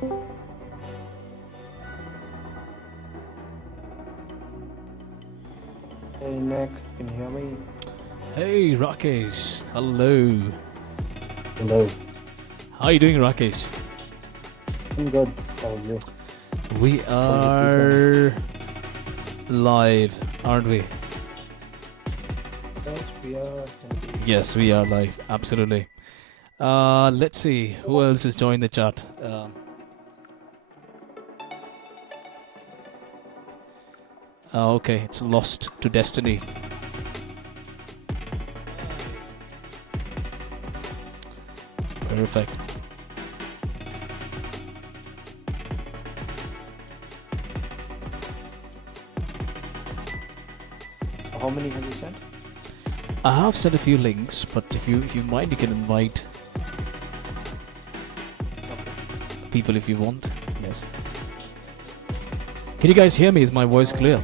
Hey Nick, can you hear me? Hey Rakesh, hello. Hello. How are you doing, Rakesh? I'm good. How are you? We are live, aren't we? Yes, we are. Indeed. Yes, we are live, absolutely. Let's see who else is joining the chat. Okay, it's Lost to Destiny. Perfect. How many have you sent? I have sent a few links, but if you mind, you can invite people if you want. Yes. Can you guys hear me? Is my voice clear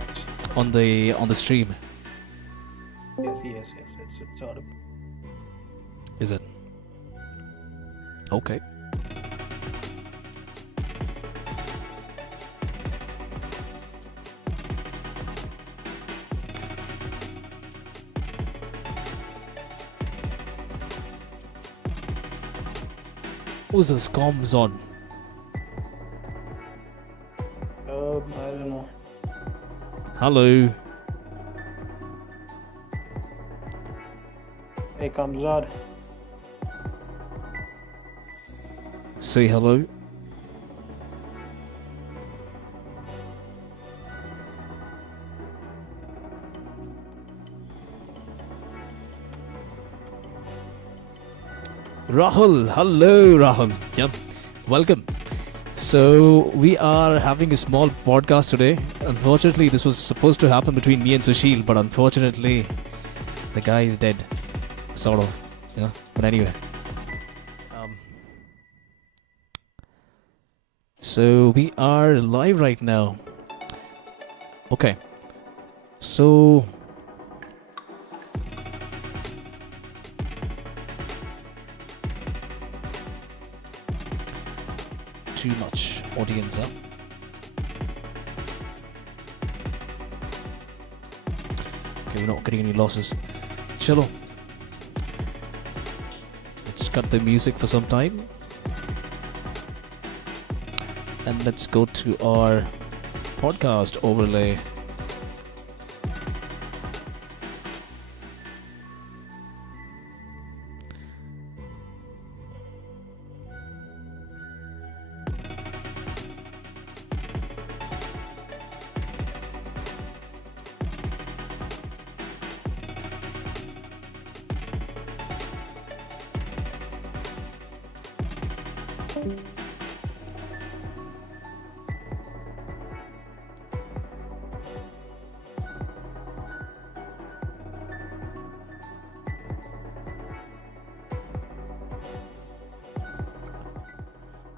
on the stream? Yes. It's audible. Is it? Okay. Who's this comms on? I don't know. Hello. Hey, Kamzad. Say hello. Rahul. Hello, Rahul. Yep. Welcome. So, we are having a small podcast today. Unfortunately, this was supposed to happen between me and Sushil, but unfortunately, the guy is dead. Sort of. Yeah. But anyway. So, we are live right now. Okay. So, too much audience up. Okay, we're not getting any losses. Chalo. Let's cut the music for some time. And let's go to our podcast overlay.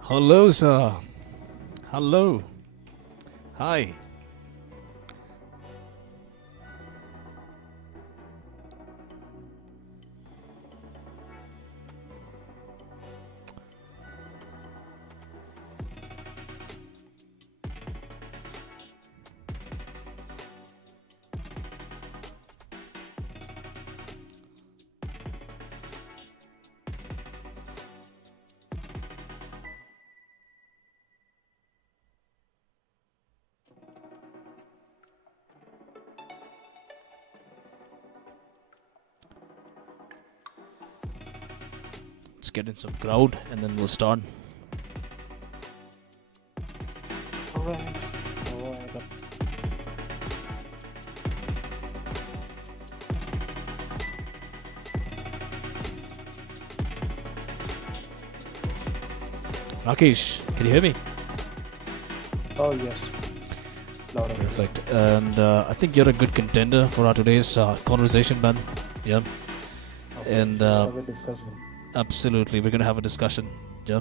Hello, sir. Hello. Hi. Let's get in some crowd and then we'll start. Alright. Rakesh, can you hear me? Oh, yes. Loud and clear. Perfect. And I think you're a good contender for our today's conversation, man. Yeah. Okay, And so have a discussion. absolutely, we're going to have a discussion. Yeah.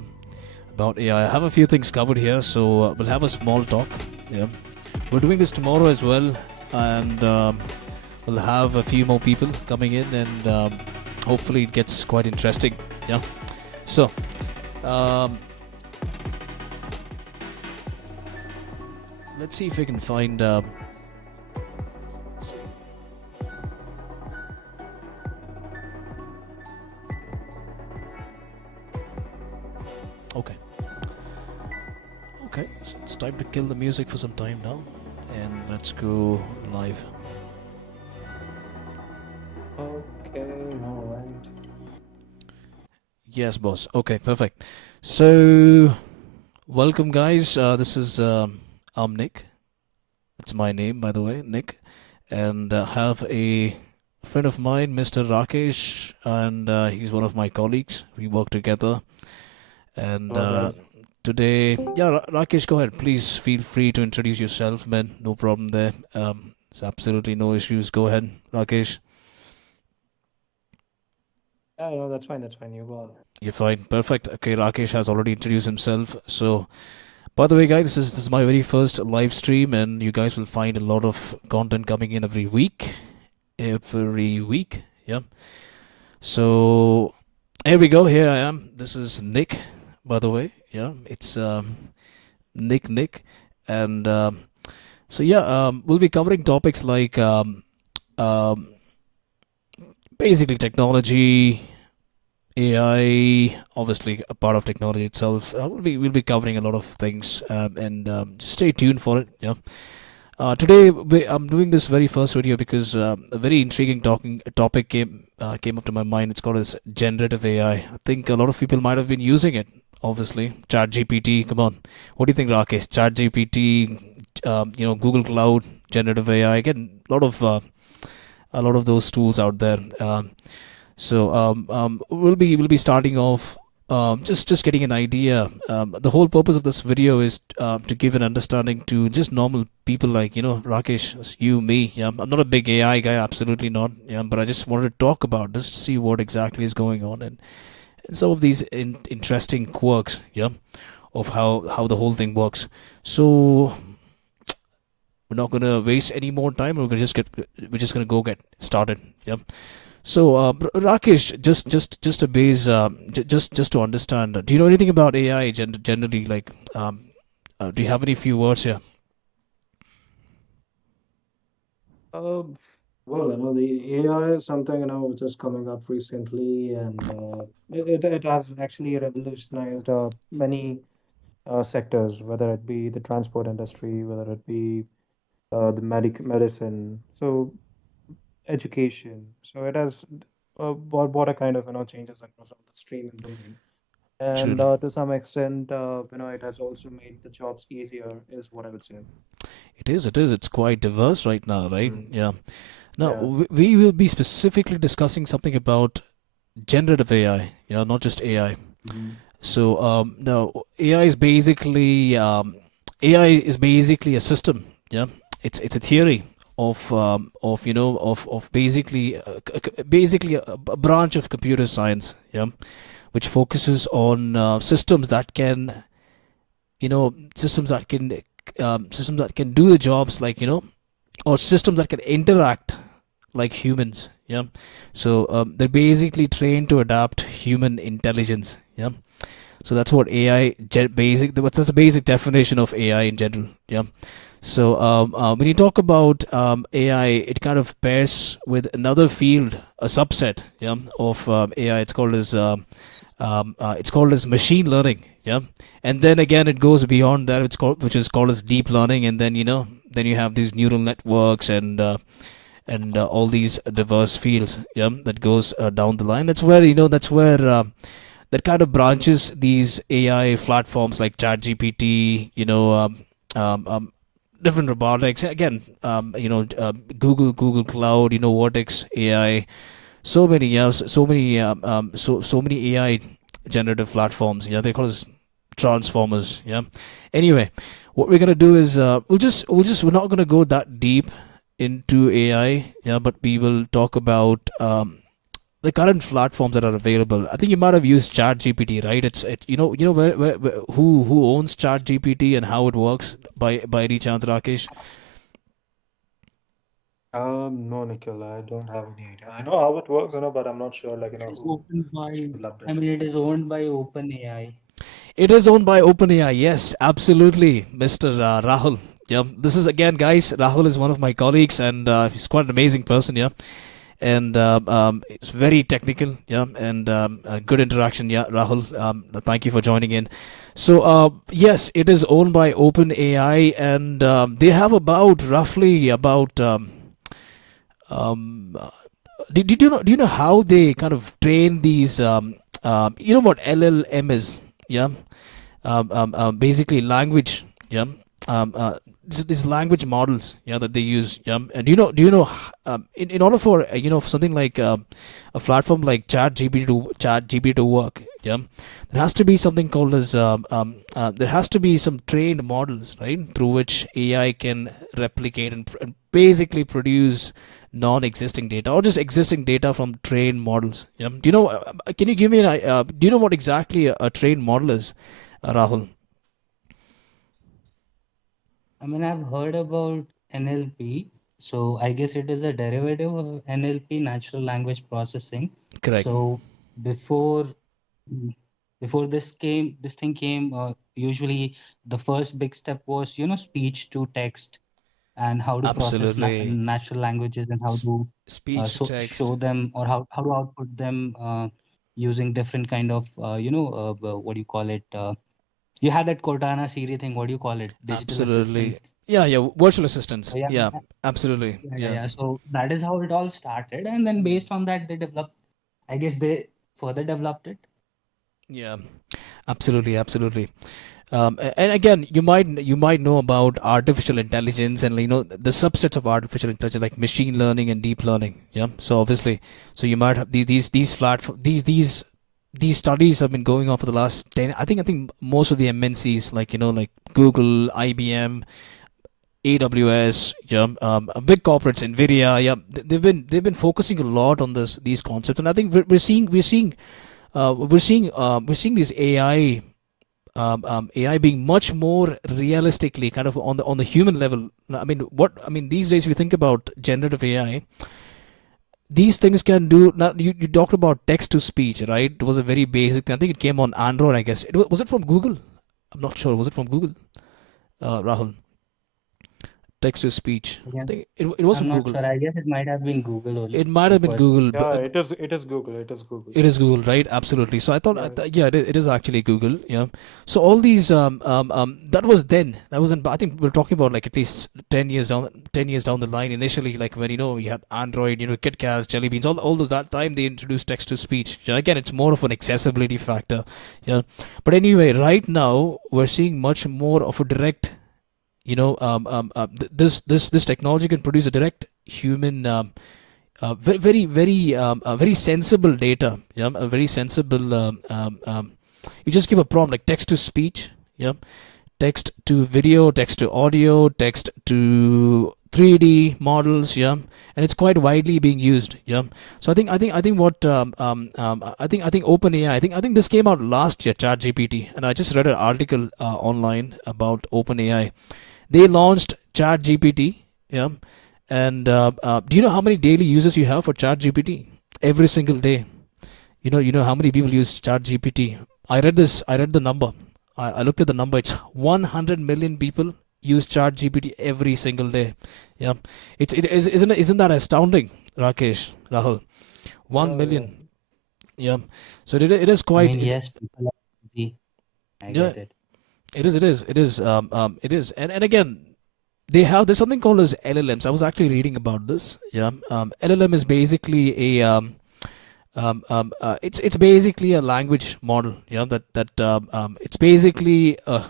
About AI. I have a few things covered here, so we'll have a small talk. Yeah. We're doing this tomorrow as well, and we'll have a few more people coming in, and hopefully it gets quite interesting. Yeah. So, let's see if we can find. Okay. Okay, so it's time to kill the music for some time now, and let's go live. Okay, alright. Yes, boss. Okay, perfect. So, welcome, guys. This is I'm Nick. That's my name, by the way, Nick, and have a friend of mine, Mr. Rakesh, and he's one of my colleagues. We work together, and Alright. today, yeah, Rakesh, go ahead. Please feel free to introduce yourself, man. No problem there. It's absolutely no issues. Go ahead, Rakesh. Yeah, no, that's fine. That's fine. You go on. You're fine. Perfect. Okay, Rakesh has already introduced himself. So, by the way, guys, this is my very first live stream, and you guys will find a lot of content coming in every week. Every week, yeah. So, here we go. Here I am. This is Nick, by the way. Yeah, it's Nick, and so yeah, we'll be covering topics like um, basically technology, AI, obviously a part of technology itself. We'll be covering a lot of things, and just stay tuned for it. Yeah. Today I'm doing this very first video because a very intriguing topic came up to my mind. It's called as generative AI. I think a lot of people might have been using it. Obviously, ChatGPT. Come on, what do you think, Rakesh? ChatGPT, Google Cloud, generative AI. Again, a lot of those tools out there. We'll be starting off just getting an idea. The whole purpose of this video is to give an understanding to just normal people like Rakesh, you, me. Yeah, I'm not a big AI guy, absolutely not. Yeah, but I just wanted to talk about this to see what exactly is going on and some of these interesting quirks. Yeah, of how the whole thing works. So we're not gonna waste any more time. We're just gonna go get started. Yeah. So, Rakesh, just a base, just to understand, do you know anything about AI generally? Like, do you have any few words here? Um, well, the AI is something, which is coming up recently, and it has actually revolutionized many sectors, whether it be the transport industry, whether it be the medicine, so education. So it has brought a kind of, changes across all the stream and domain. And Truly, to some extent, it has also made the jobs easier, is what I would say. it is. It is. It's quite diverse right now, right? Mm. Yeah. Now Yeah. we will be specifically discussing something about generative AI. Not just AI. Mhm. So, now AI is basically a system. Yeah, it's a theory of basically basically a branch of computer science. Yeah, which focuses on systems that can you know systems that can do the jobs like or systems that can interact like humans. Yeah, so they're basically trained to adapt human intelligence. Yeah, so that's what AI basic. That's the basic definition of AI in general. Yeah. So when you talk about AI, it kind of pairs with another field, a subset, yeah, of AI. It's called as machine learning. Yeah, and then again it goes beyond that. Which is called as deep learning, and then then you have these neural networks and all these diverse fields. Yeah, that goes down the line. That's where that kind of branches these AI platforms like ChatGPT, different robotics. Again, Google Cloud, Vortex AI, so many, yeah, so many AI generative platforms. Yeah, they call us transformers. Yeah. Anyway, what we're gonna do is we're not gonna go that deep into AI. Yeah, but we will talk about the current platforms that are available. I think you might have used ChatGPT, right? Where who owns ChatGPT and how it works by any chance, Rakesh? No, Nikhil, I don't have any idea. I know how it works, but I'm not sure, like, It is who opened by, developed I it. mean, it is owned by OpenAI. It is owned by OpenAI. Yes, absolutely, Mr. Rahul. Yeah, this is again, guys. Rahul is one of my colleagues, and he's quite an amazing person. Yeah, and it's very technical. Yeah, and good interaction. Yeah, Rahul. Thank you for joining in. So yes, it is owned by OpenAI, and they have about roughly about. Um, do you know how they kind of train these? You know what LLM is? Yeah, basically language. Yeah, these language models. Yeah, that they use. Yeah, and in order for for something like a platform like ChatGPT to work. Yeah, there has to be something called as there has to be some trained models, right, through which AI can replicate and basically produce non-existing data or just existing data from trained models. Yeah, do you know? Can you give me an? Do you know what exactly a trained model is, Rahul? I mean, I've heard about NLP, so I guess it is a derivative of NLP, natural language processing. Correct. So before mm, before this thing came, usually the first big step was, speech to text and how to process Absolutely. natural languages and how S- to Speech to so text. show them or how to output them using different kind of what do you call it? You had that Cortana Siri thing. What do you call it? Digital Absolutely. assistant. Yeah, yeah. Virtual So assistants. yeah, Yeah, absolutely. yeah. Yeah. Yeah. So that is how it all started, and then based on that, they developed. I guess they further developed it. Yeah, absolutely, absolutely. And again, you might know about artificial intelligence and the subsets of artificial intelligence like machine learning and deep learning. Yeah, so obviously, so you might have these platform these studies have been going on for the last 10. I think most of the MNCs like Google, IBM, AWS, yeah, big corporates, Nvidia, yeah, they've been focusing a lot on these concepts, and I think we're seeing these AI being much more realistically kind of on the human level. I mean, these days, if you think about generative AI, these things can do. Now, you talked about text to speech, right? It was a very basic thing. I think it came on Android, I guess. Was it from Google? I'm not sure. Was it from Google, Rahul? Text to speech. I Again, think it was I'm from not Google. sure. I guess it might have been Google only It might have been because Google. Yeah, it is Google. It is Google. It is Google, right? Absolutely. So Yeah. yeah, it is actually Google. Yeah. So all these, that was then. That was in. I think we're talking about like at least 10 years down the line. Initially, like when you had Android, KitKats, Jelly Beans, all those that time they introduced text to speech. Yeah, again, it's more of an accessibility factor. Yeah. But anyway, right now we're seeing much more of a direct. This technology can produce a direct human very sensible data. Yeah, a very sensible. You just give a prompt like text to speech. Yeah, text to video, text to audio, text to 3D models. Yeah, and it's quite widely being used. Yeah, so I think what I think OpenAI. I think this came out last year, ChatGPT, and I just read an article online about OpenAI. They launched ChatGPT. Yeah, and do you know how many daily users you have for ChatGPT? Every single day. You know how many people use ChatGPT. I read this. I read the number. I looked at the number. It's 100 million people use ChatGPT every single day. Yeah, isn't that astounding, Rakesh, Rahul? One Yeah, yeah. million. Yeah, so it is I quite. mean, yes, people are busy. I Yeah, get it. it is. And again, there's something called as LLMs. I was actually reading about this. Yeah, LLM is basically it's basically a language model. Yeah, it's basically a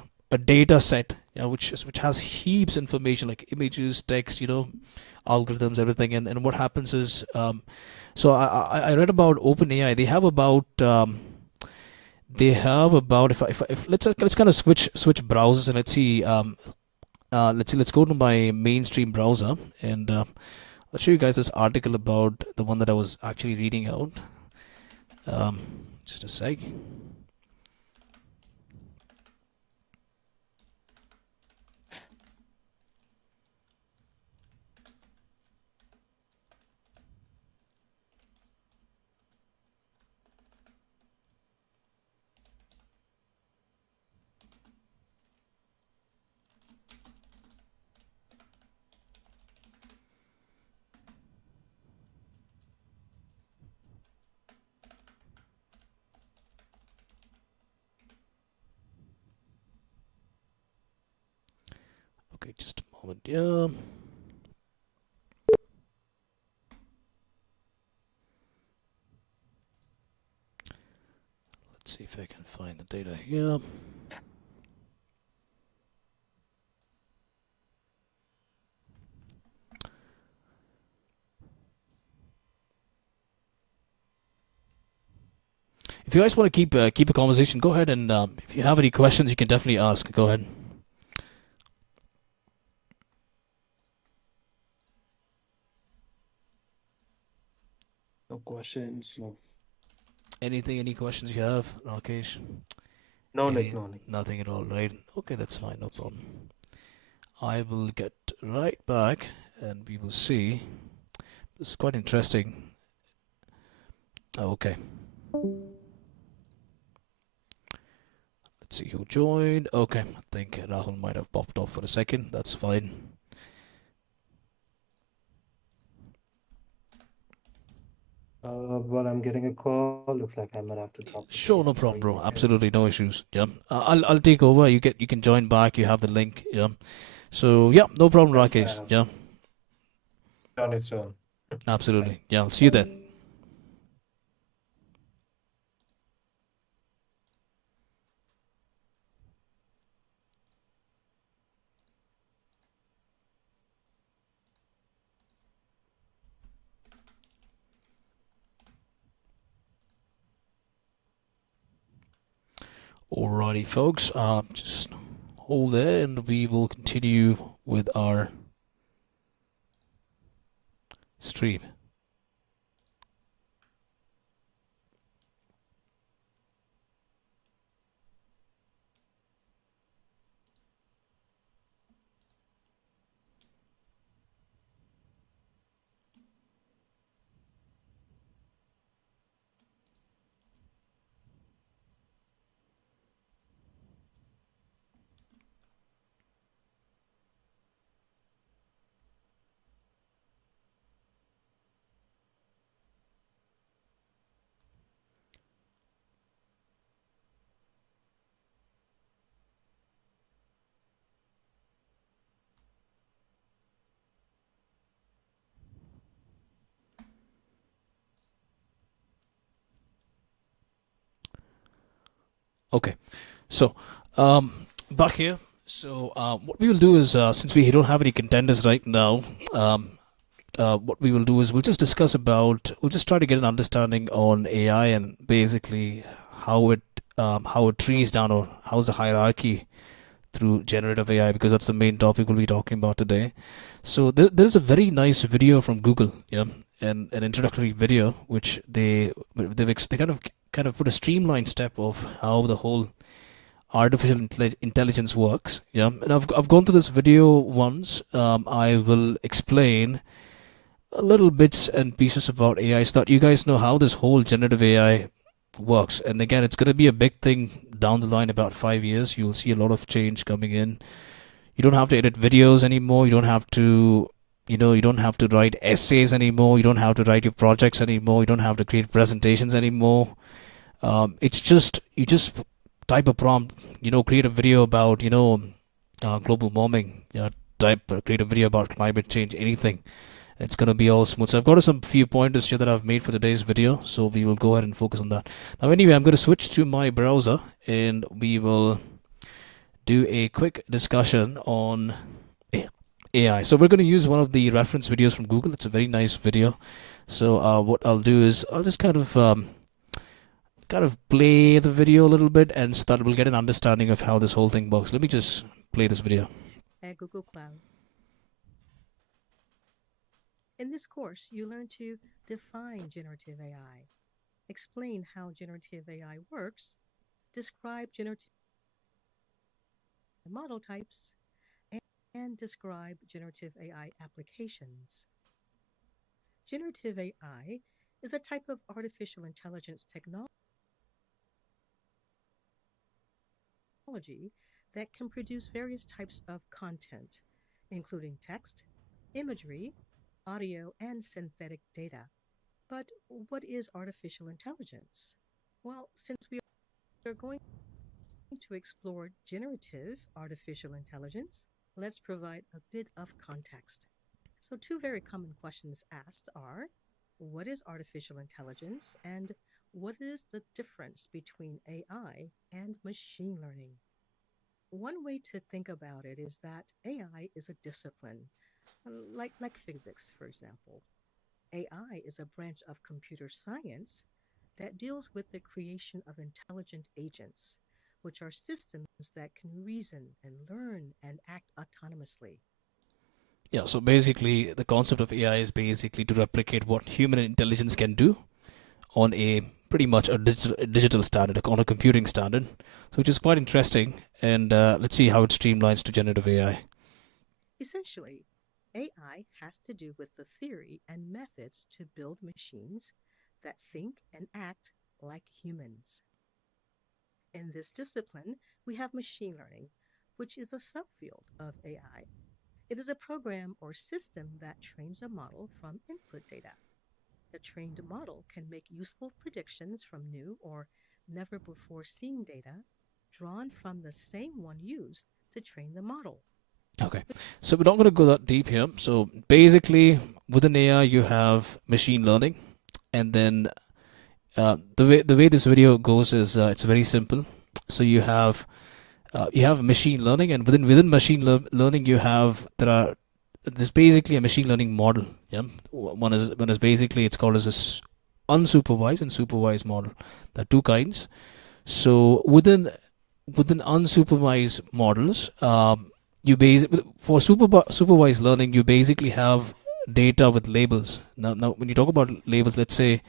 data set. Yeah, which has heaps information like images, text, algorithms, everything. And what happens is, so I read about OpenAI. They have about if let's kind of switch browsers and let's see. Let's go to my mainstream browser and I'll show you guys this article about the one that I was actually reading out. Um, just a sec. Okay, just a moment. Yeah. Let's see if I can find the data here. If you guys want to keep a conversation, go ahead and if you have any questions, you can definitely ask. Go ahead. No questions. No. Anything, any questions you have, Rakesh? No, Nick. Any, No, Nick. nothing at all, right? Okay, that's fine, no problem. I will get right back, and we will see. This is quite interesting. Oh, okay. Let's see who joined. Okay, I think Rahul might have popped off for a second. That's fine. Well, I'm getting a call. Looks like I might have to drop the Sure, call. no problem, Sorry, bro. Nick. Absolutely no issues. Yeah, I'll take over. You can join back. You have the link. Yeah. So yeah, no problem, Rakesh. Yeah, On its own. Bye. absolutely. Yeah, I'll see you then. Alrighty, folks. Just hold there, and we will continue with our stream. Okay, so back here. So what we will do is, since we don't have any contenders right now, what we will do is we'll just try to get an understanding on AI and basically how it trees down, or how's the hierarchy through generative AI, because that's the main topic we'll be talking about today. So there's a very nice video from Google, yeah, and an introductory video which they kind of put a streamlined step of how the whole artificial intelligence works. Yeah, and I've gone through this video once. I will explain a little bits and pieces about AI so that you guys know how this whole generative AI works. And again, it's going to be a big thing down the line, about 5 years. You'll see a lot of change coming in. You don't have to edit videos anymore. You don't have to, you don't have to write essays anymore. You don't have to write your projects anymore. You don't have to create presentations anymore. It's just, you just type a prompt, create a video about, global warming, create a video about climate change, anything. It's gonna be all smooth. So I've got some few pointers here that I've made for today's video, so we will go ahead and focus on that. Now anyway, I'm gonna switch to my browser and we will do a quick discussion on AI. So we're gonna use one of the reference videos from Google. It's a very nice video. So what I'll do is I'll just kind of play the video a little bit, and so that we'll get an understanding of how this whole thing works. Let me just play this video. At Google Cloud. In this course, you learn to define generative AI, explain how generative AI works, describe generative model types, and describe generative AI applications. Generative AI is a type of artificial intelligence technology that can produce various types of content, including text, imagery, audio, and synthetic data. But what is artificial intelligence? Well, since we are going to explore generative artificial intelligence, let's provide a bit of context. So, two very common questions asked are, what is artificial intelligence and what is the difference between AI and machine learning? One way to think about it is that AI is a discipline, like physics, for example. AI is a branch of computer science that deals with the creation of intelligent agents, which are systems that can reason and learn and act autonomously. Yeah, so basically, the concept of AI is basically to replicate what human intelligence can do on a pretty much a digital standard, on a computing standard. So, which is quite interesting. And let's see how it streamlines to generative AI. Essentially, AI has to do with the theory and methods to build machines that think and act like humans. In this discipline, we have machine learning, which is a subfield of AI. It is a program or system that trains a model from input data. The trained model can make useful predictions from new or never before seen data drawn from the same one used to train the model. Okay, so we're not going to go that deep here. So basically, within AI, you have machine learning, and then the way this video goes is it's very simple. So you have machine learning, and within learning, there's basically a machine learning model. Yeah, one is basically, it's called as a unsupervised and supervised model. There are two kinds. So within unsupervised models, for supervised learning, you basically have data with labels. Now, when you talk about labels, let's say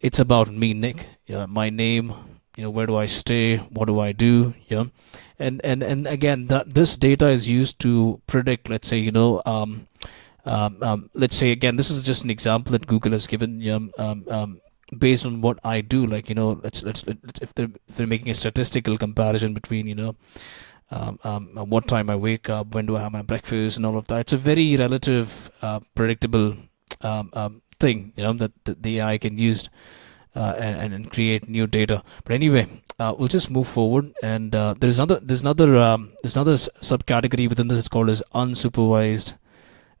it's about me, Nick. Yeah, my name. Where do I stay? What do I do? Yeah, and again, that this data is used to predict. Let's say let's say again, this is just an example that Google has given. Yeah, based on what I do, like let's if they're making a statistical comparison between what time I wake up, when do I have my breakfast, and all of that. It's a very relative, predictable thing, that the AI can use and create new data. But anyway, we'll just move forward, and there's another subcategory within this. It's called as unsupervised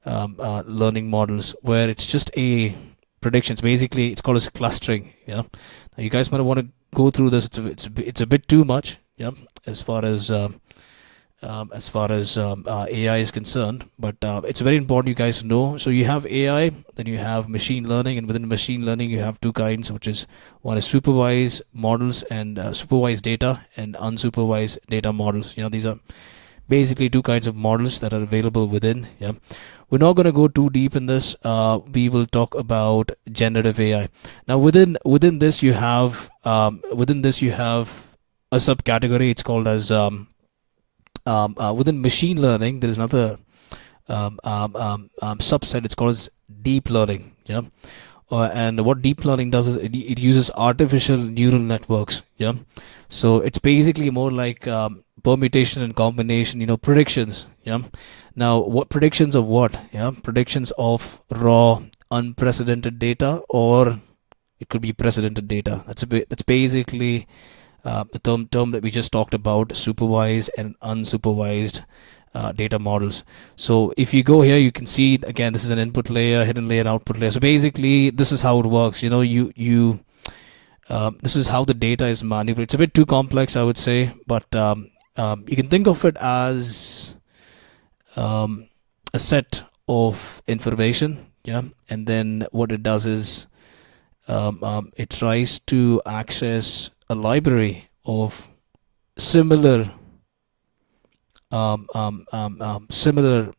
learning models, where it's just a predictions. Basically, it's called as clustering. Yeah, now you guys might want to go through this. It's a bit too much. Yeah, as far as AI is concerned, but it's very important you guys know. So you have AI, then you have machine learning, and within machine learning you have two kinds, which is one is supervised models and supervised data and unsupervised data models. These are basically two kinds of models that are available within. Yeah, we're not going to go too deep in this. We will talk about generative AI. Now within this you have a subcategory. It's called as within machine learning, there is another subset. It's called as deep learning. Yeah, and what deep learning does is it uses artificial neural networks. Yeah, so it's basically more like permutation and combination. Predictions. Yeah. Now, what predictions of what? Yeah, predictions of raw, unprecedented data, or it could be precedented data. That's basically the term that we just talked about, supervised and unsupervised data models. So if you go here, you can see again, this is an input layer, hidden layer, output layer. So basically, this is how it works. This is how the data is manipulated. It's a bit too complex, I would say, but you can think of it as a set of information. Yeah, and then what it does is it tries to access a library of similar similar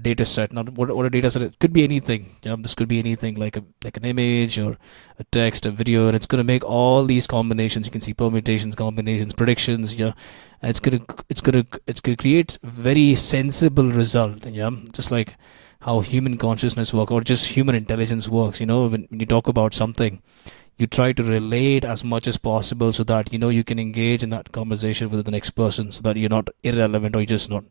data set. Now, what a data set? It could be anything. This could be anything like an image or a text, a video, and it's going to make all these combinations. You can see permutations, combinations, predictions. Yeah, and it's gonna create very sensible result. Yeah, just like how human consciousness works, or just human intelligence works. When you talk about something, you try to relate as much as possible so that you can engage in that conversation with the next person, so that you're not irrelevant or you're just not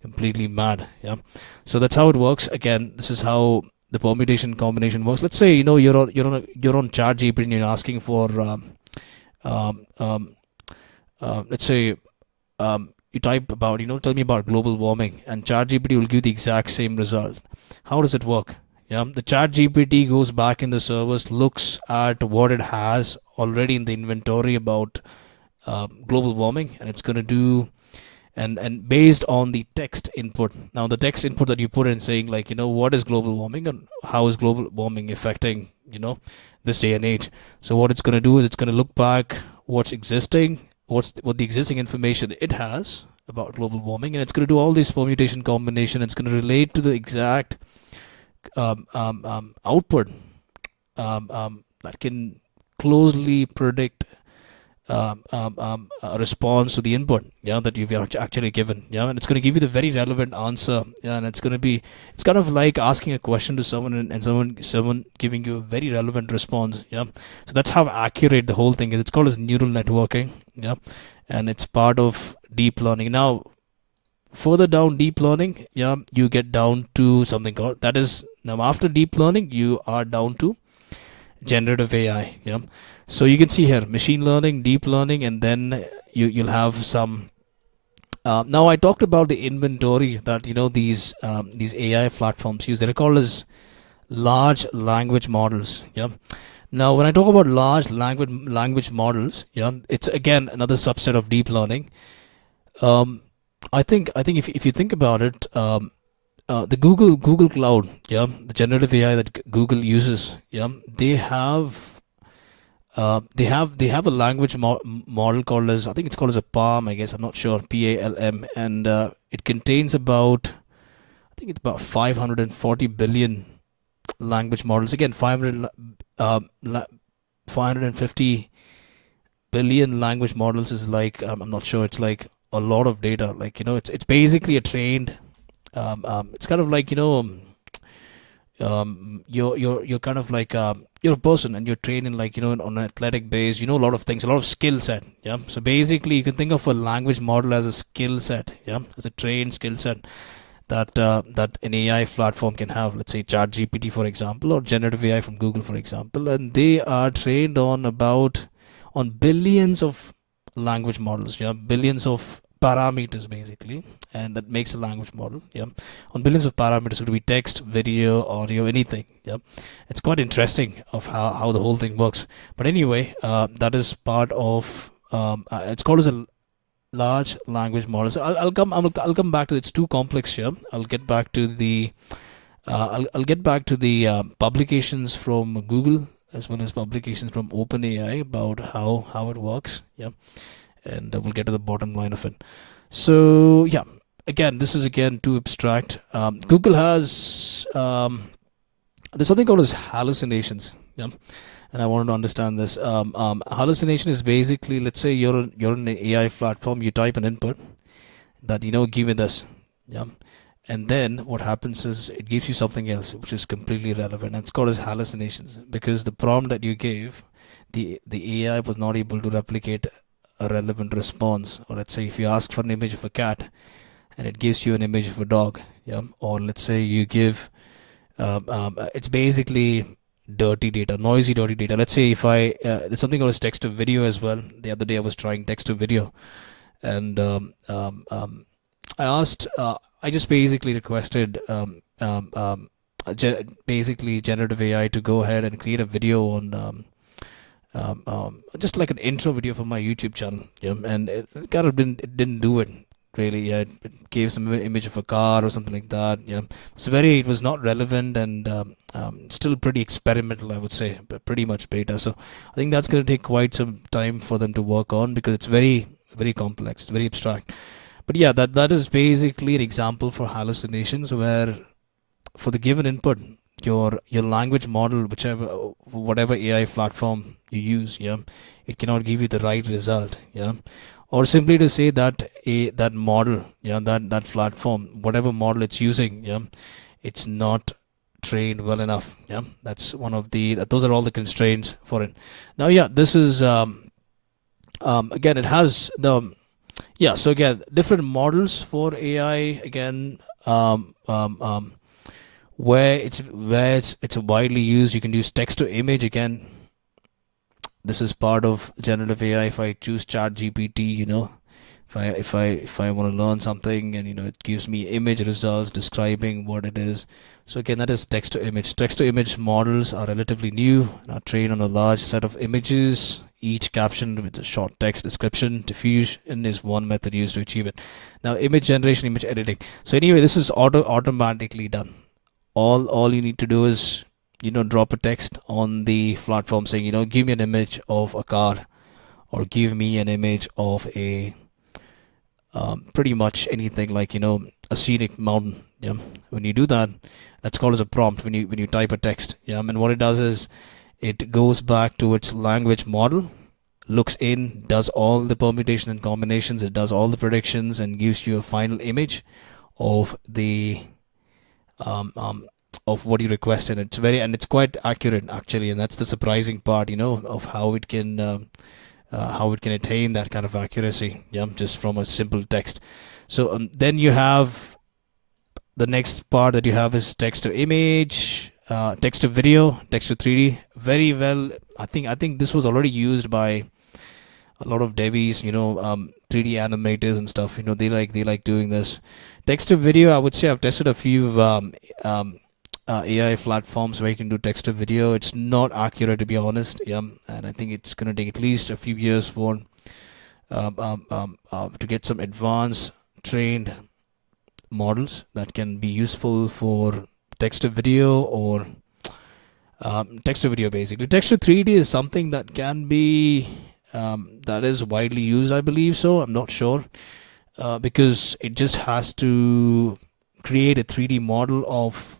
completely mad. Yeah, so that's how it works. Again, this is how the permutation combination works. Let's say you're on ChatGPT and you're asking for let's say you type about, tell me about global warming, and ChatGPT will give the exact same result. How does it work? Yeah, the ChatGPT goes back in the servers, looks at what it has already in the inventory about global warming, and it's going to do, and based on the text input. Now, the text input that you put in, saying like, what is global warming and how is global warming affecting, this day and age. So what it's going to do is it's going to look back what's existing, what the existing information it has about global warming, and it's going to do all this permutation combination. It's going to relate to the exact output that can closely predict a response to the input, that you've actually given, and it's going to give you the very relevant answer, and it's kind of like asking a question to someone, and someone giving you a very relevant response, so that's how accurate the whole thing is. It's called as neural networking, and it's part of deep learning. Now, further down deep learning, you get down to something called, that is, now after deep learning you are down to generative AI. So you can see here machine learning, deep learning, and then you'll have some. Now I talked about the inventory that these AI platforms use. They're called as large language models. Now when I talk about large language models, it's again another subset of deep learning. I think if you think about it, the Google Cloud, the generative AI that Google uses, they have a language model called as, I think it's called as a PaLM, I guess, I'm not sure, PaLM, and it contains about, I think it's about 540 billion language models. Again, 550 billion language models is like, I'm not sure, it's like a lot of data. Like, it's basically a trained, it's kind of like, you're kind of like, you're a person and you're trained in, like, on an athletic base, a lot of things, a lot of skill set. So basically you can think of a language model as a skill set, as a trained skill set that that an AI platform can have. Let's say ChatGPT, for example, or generative AI from Google, for example, and they are trained on billions of language models, billions of parameters basically, and that makes a language model, on billions of parameters. It could be text, video, audio, anything. It's quite interesting of how the whole thing works. But anyway, that is part of it's called as a large language model. So I'll come back to it. It's too complex here. I'll get back to the publications from Google as well as publications from OpenAI about how it works. And we'll get to the bottom line of it. So again, this is again too abstract. Google has there's something called as hallucinations. And I wanted to understand this. Hallucination is basically, let's say you're in an AI platform, you type an input that give me this, and then what happens is it gives you something else which is completely irrelevant. And it's called as hallucinations because the prompt that you gave, the AI was not able to replicate a relevant response. Or let's say if you ask for an image of a cat and it gives you an image of a dog, or let's say you give it's basically dirty data, noisy dirty data. Let's say if there's something called as text to video as well. The other day I was trying text to video, and I just basically requested basically generative AI to go ahead and create a video on just like an intro video for my YouTube channel, and it kind of didn't do it really. It gave some image of a car or something like that. It was not relevant, and still pretty experimental, I would say, but pretty much beta. So I think that's going to take quite some time for them to work on because it's very, very complex, very abstract. But that is basically an example for hallucinations, where for the given input, your language model, whatever AI platform you use, it cannot give you the right result, or simply to say that that model, that platform, whatever model it's using, it's not trained well enough. That's those are all the constraints for it. Now, this is again, it has the so again, different models for AI again. Where it's widely used, you can use text to image. Again, this is part of generative AI. If I choose ChatGPT, If I want to learn something, and it gives me image results describing what it is. So again, that is text to image. Text to image models are relatively new and are trained on a large set of images, each captioned with a short text description. Diffusion is one method used to achieve it. Now, image generation, image editing. So anyway, this is automatically done. All you need to do is drop a text on the platform saying, give me an image of a car, or give me an image of a pretty much anything, like a scenic mountain. Yeah, when you do that, that's called as a prompt when you type a text. Yeah, and what it does is it goes back to its language model, looks in, does all the permutation and combinations, it does all the predictions, and gives you a final image of the of what you requested. It's quite accurate actually, and that's the surprising part, of how it can attain that kind of accuracy. Yeah, just from a simple text. So then you have the next part that you have is text to image, text to video, text to 3D. Very well. I think this was already used by a lot of devies, 3D animators and stuff. They like doing this. Text to video, I would say I've tested a few AI platforms where you can do text to video. It's not accurate, to be honest. Yeah, and I think it's gonna take at least a few years for to get some advanced trained models that can be useful for text to video, or text to video basically. Text to 3D is something that can be that is widely used, I believe so. I'm not sure, because it just has to create a 3D model of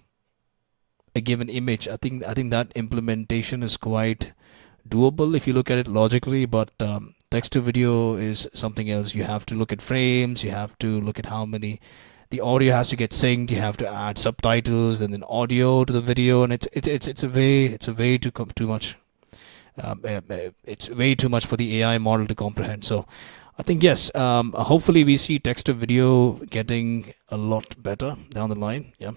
a given image. I think that implementation is quite doable if you look at it logically, but text to video is something else. You have to look at frames, you have to look at how many, the audio has to get synced, you have to add subtitles and then audio to the video, and it's way too much. It's way too much for the AI model to comprehend. So I think yes, hopefully we see text to video getting a lot better down the line. Yeah.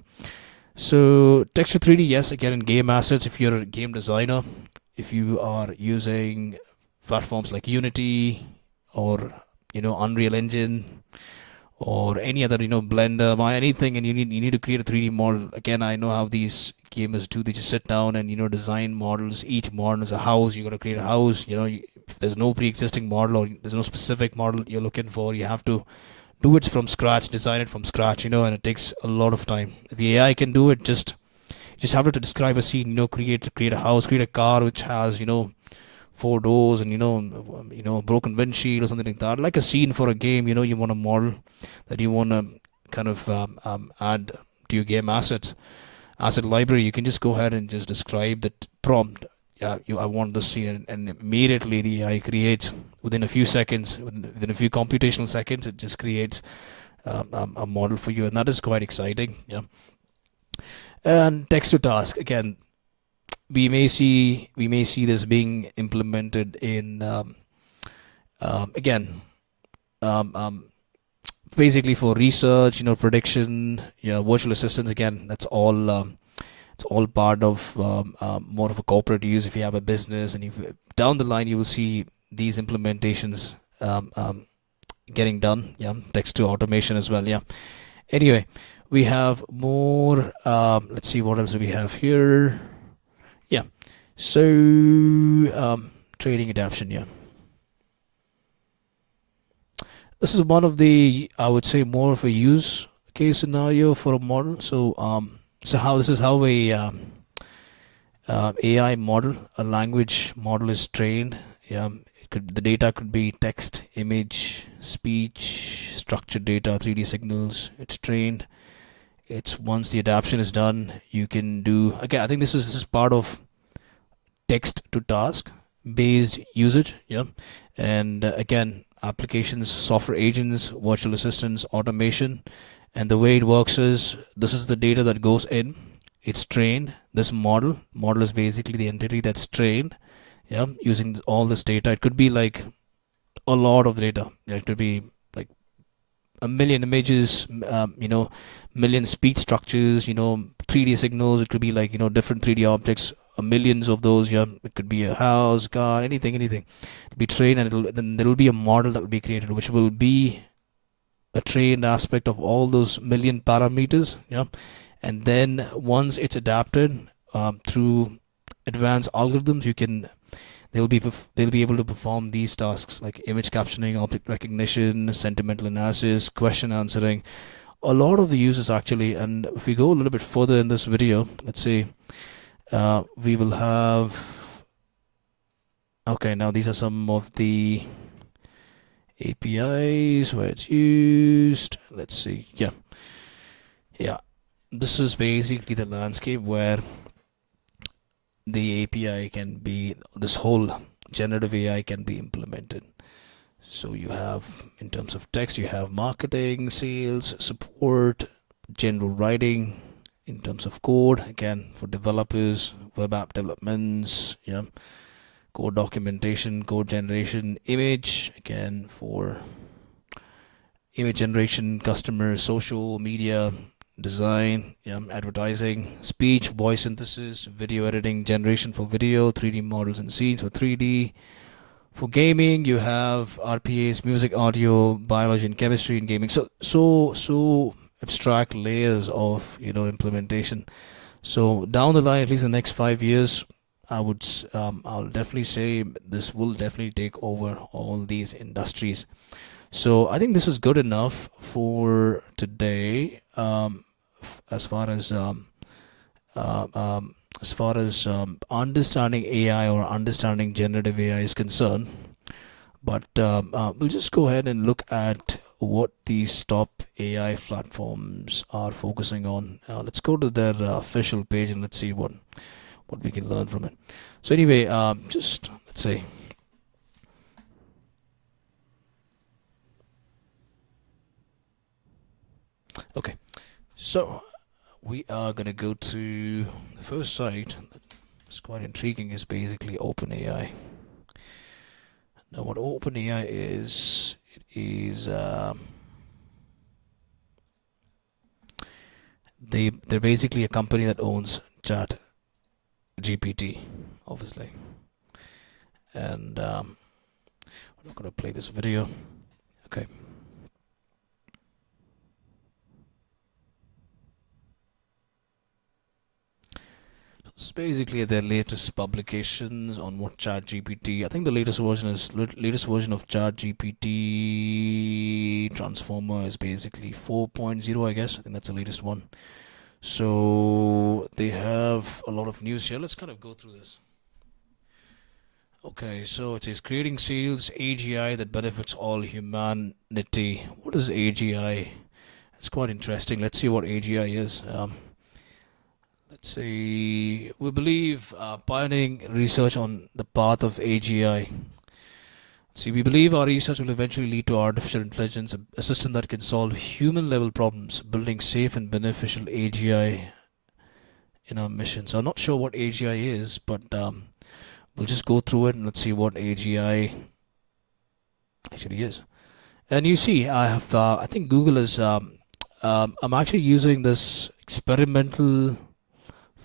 So text to 3D, yes, again in game assets. If you're a game designer, if you are using platforms like Unity or Unreal Engine or any other Blender or anything, and you need to create a 3D model. Again, I know how these gamers do. They just sit down and design models. Each model is a house. You got to create a house. If there's no pre-existing model or there's no specific model you're looking for, you have to do it from scratch, design it from scratch, and it takes a lot of time. The AI can do it. Just have to describe a scene, create a house, create a car which has 4 doors and a broken windshield or something like that, like a scene for a game. You want a model that you want to kind of add to your game asset library. You can just go ahead and just describe that prompt. Yeah, I want this scene, and immediately the AI creates within a few seconds, within a few computational seconds, it just creates a model for you, and that is quite exciting. Yeah. And text to task, again, we may see this being implemented in again basically for research, prediction, virtual assistants. Again, that's all it's all part of more of a corporate use. If you have a business, and if down the line you will see these implementations getting done. Yeah, text to automation as well. Yeah. Anyway, we have more. Let's see, what else do we have here? Yeah. So training adaptation. Yeah. This is one of the, I would say, more of a use case scenario for a model. So this is how a AI model, a language model, is trained. Yeah, the data could be text, image, speech, structured data, 3D signals. It's trained. It's once the adaptation is done, you can do, again, I think this is part of text to task based usage. Yeah, and again, applications, software agents, virtual assistants, automation. And the way it works is, this is the data that goes in. It's trained. This model is basically the entity that's trained. Yeah, using all this data. It could be like a lot of data. It could be like a million images, million speech structures, 3D signals. It could be like different 3D objects, millions of those. Yeah, it could be a house, car, anything, anything. It'll be trained, and then there will be a model that will be created, which will be a trained aspect of all those million parameters. Yeah, and then once it's adapted through advanced algorithms, they'll be able to perform these tasks like image captioning, object recognition, sentimental analysis, question answering. A lot of the uses actually, and if we go a little bit further in this video, let's say we will have. Okay, now these are some of the APIs where it's used. Let's see. Yeah. This is basically the landscape where the API can be, this whole generative AI can be implemented. So you have, in terms of text, you have marketing, sales, support, general writing. In terms of code, again, for developers, web app developments, yeah, code documentation, code generation, image, again, for image generation, customers, social media, design, yeah, advertising, speech, voice synthesis, video editing, generation for video, 3D models and scenes for 3D. For gaming, you have RPAs, music, audio, biology, and chemistry in gaming. So abstract layers of implementation. So down the line, at least the next 5 years, I'll definitely say this will definitely take over all these industries. So I think this is good enough for today. As far as understanding AI or understanding generative AI is concerned. But we'll just go ahead and look at what these top AI platforms are focusing on. Let's go to their official page and let's see what we can learn from it. So anyway, just let's see. Okay, so we are gonna go to the first site that's quite intriguing. Is basically OpenAI. Now, what OpenAI is, it is they're basically a company that owns ChatGPT, obviously. And I'm not gonna play this video. Okay. It's basically their latest publications on what ChatGPT. I think the latest version of ChatGPT Transformer is basically 4.0. I guess. I think that's the latest one. So they have a lot of news here. Let's kind of go through this. Okay, so it says creating sales AGI that benefits all humanity. What is AGI? It's quite interesting. Let's see what AGI is. Let's say we believe pioneering research on the path of AGI. See, we believe our research will eventually lead to artificial intelligence, a system that can solve human-level problems, building safe and beneficial AGI in our mission. So I'm not sure what AGI is, but we'll just go through it and let's see what AGI actually is. And you see, I think Google is. I'm actually using this experimental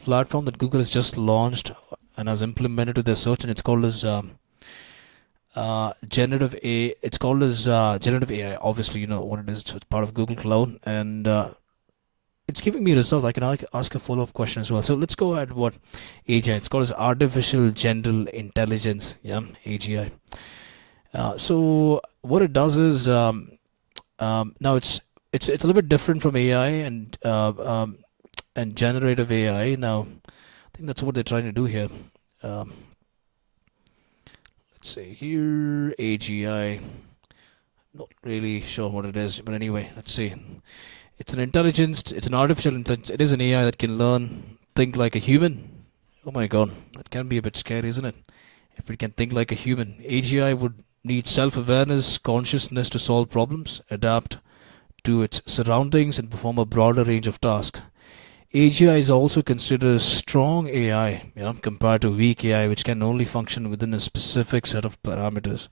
platform that Google has just launched and has implemented to their search, and it's called as generative AI. It's called as generative AI. Obviously, you know what it is. It's part of Google Cloud, and it's giving me results. I can ask a follow-up question as well. So let's go ahead. What AGI? It's called as artificial general intelligence. Yeah, AGI. So what it does is now it's a little bit different from AI and generative AI. Now, I think that's what they're trying to do here. Let's say here AGI. Not really sure what it is, but anyway, let's see. It's an intelligence. It's an artificial intelligence. It is an AI that can learn, think like a human. Oh my God, that can be a bit scary, isn't it? If it can think like a human, AGI would need self-awareness, consciousness to solve problems, adapt to its surroundings, and perform a broader range of tasks. AGI is also considered strong AI, compared to weak AI, which can only function within a specific set of parameters.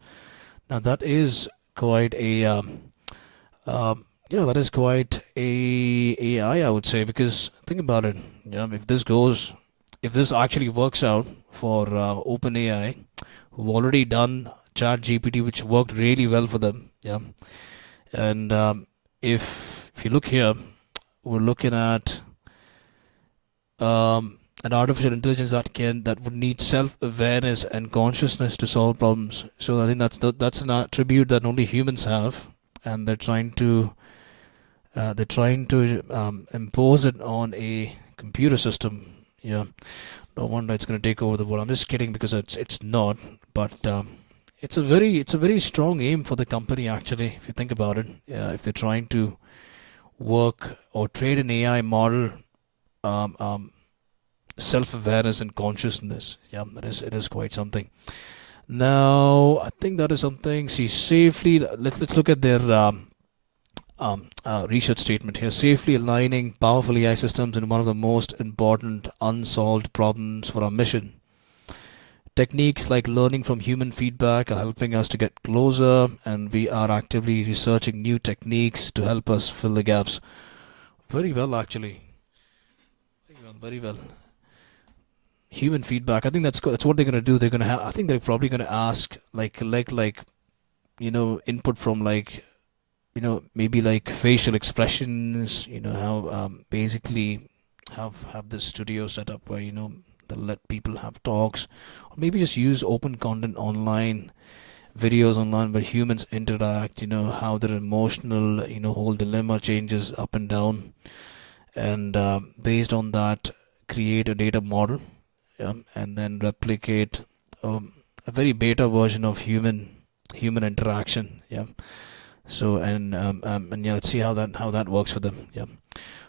Now that is quite a AI, I would say, because think about it. If this goes if this actually works out for OpenAI, who've already done ChatGPT, which worked really well for them. Yeah, and if you look here, we're looking at an artificial intelligence that would need self-awareness and consciousness to solve problems. So I think that's an attribute that only humans have, and they're trying to impose it on a computer system. Yeah, no wonder it's going to take over the world. I'm just kidding, because it's not, but it's a very strong aim for the company, actually, if you think about it. Yeah, if they're trying to work or trade an AI model, um, um, self-awareness and consciousness. Yeah, it is quite something. Now, I think that is something. See, safely. Let's look at their research statement here. Safely aligning powerful AI systems in one of the most important unsolved problems for our mission. Techniques like learning from human feedback are helping us to get closer, and we are actively researching new techniques to help us fill the gaps. Very well, actually. Very well, very well. Human feedback. I think that's what they're gonna do. They're gonna have. I think they're probably gonna ask like input from maybe like facial expressions. How basically have this studio set up where they'll let people have talks, or maybe just use open content online, videos online where humans interact. How their emotional whole dilemma changes up and down, and based on that, create a data model, and then replicate a very beta version of human interaction. Yeah. So and yeah, let's see how that works for them. Yeah.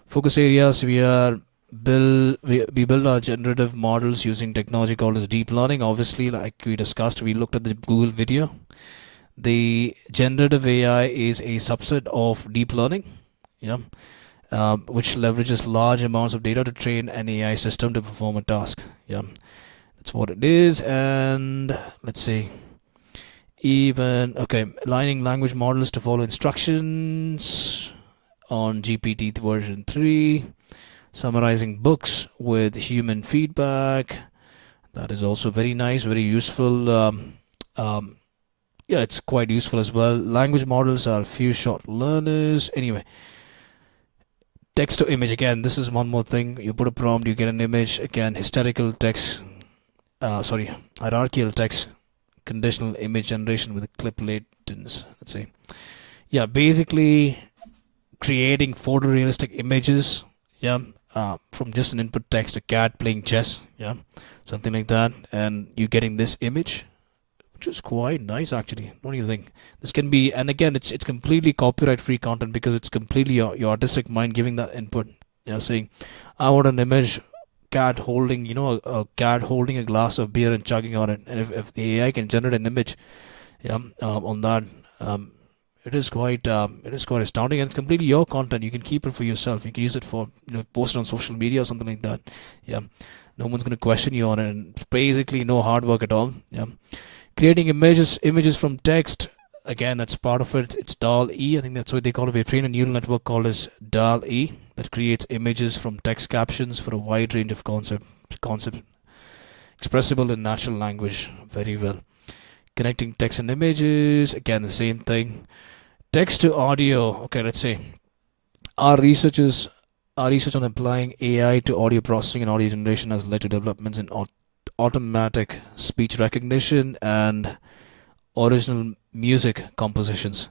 Focus areas: we build our generative models using technology called as deep learning. Obviously, like we discussed, we looked at the Google video. The generative AI is a subset of deep learning. Yeah. Which leverages large amounts of data to train an AI system to perform a task. Yeah, that's what it is. And let's see. Even okay, aligning language models to follow instructions on GPT version 3, summarizing books with human feedback. That is also very nice, very useful. Yeah, it's quite useful as well. Language models are few short learners. Anyway, text to image, again, this is one more thing. You put a prompt, you get an image. Again, hysterical text, hierarchical text, conditional image generation with clip latents, let's say. Yeah, basically creating photorealistic images. Yeah, from just an input text, a cat playing chess. Yeah, something like that, and you getting this image, which is quite nice, actually. Don't you think? This can be, and again, it's completely copyright free content, because it's completely your artistic mind giving that input. Saying, I want an image, cat holding, a cat holding a glass of beer and chugging on it. And if the AI can generate an image, yeah, on that, it is quite astounding, and it's completely your content. You can keep it for yourself. You can use it for post it on social media or something like that. Yeah, no one's gonna question you on it, and it's basically no hard work at all. Yeah. Creating images from text, again, that's part of it. It's DAL-E, I think that's what they call it. We train a neural network called as DAL-E that creates images from text captions for a wide range of concept expressible in natural language. Very well. Connecting text and images, again, the same thing. Text to audio, okay, let's say our research on applying AI to audio processing and audio generation has led to developments in automatic speech recognition and original music compositions.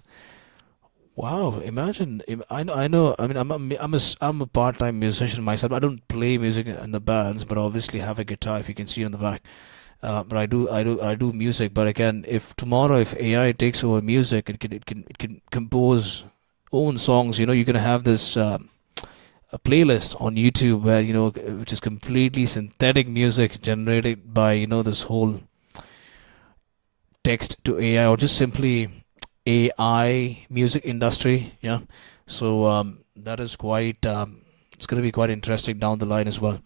Wow, imagine! I know. I mean, I'm a part-time musician myself. I don't play music in the bands, but obviously have a guitar, if you can see on the back. But I do music. But again, if tomorrow, if AI takes over music, it can compose own songs. You're gonna have this a playlist on YouTube where which is completely synthetic music generated by this whole text to AI, or just simply AI music industry. Yeah, so that is quite. It's going to be quite interesting down the line as well.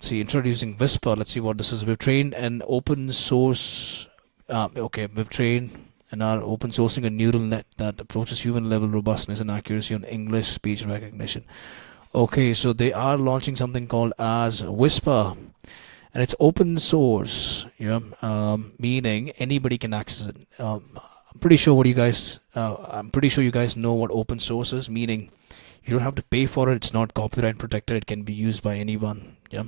See, introducing Whisper. Let's see what this is. We've trained an open source. We've trained and are open sourcing a neural net that approaches human level robustness and accuracy on English speech recognition. Okay, so they are launching something called as Whisper, and it's open source. Yeah, meaning anybody can access it. I'm pretty sure what you guys. I'm pretty sure you guys know what open source is. Meaning you don't have to pay for it. It's not copyright protected. It can be used by anyone. Yeah.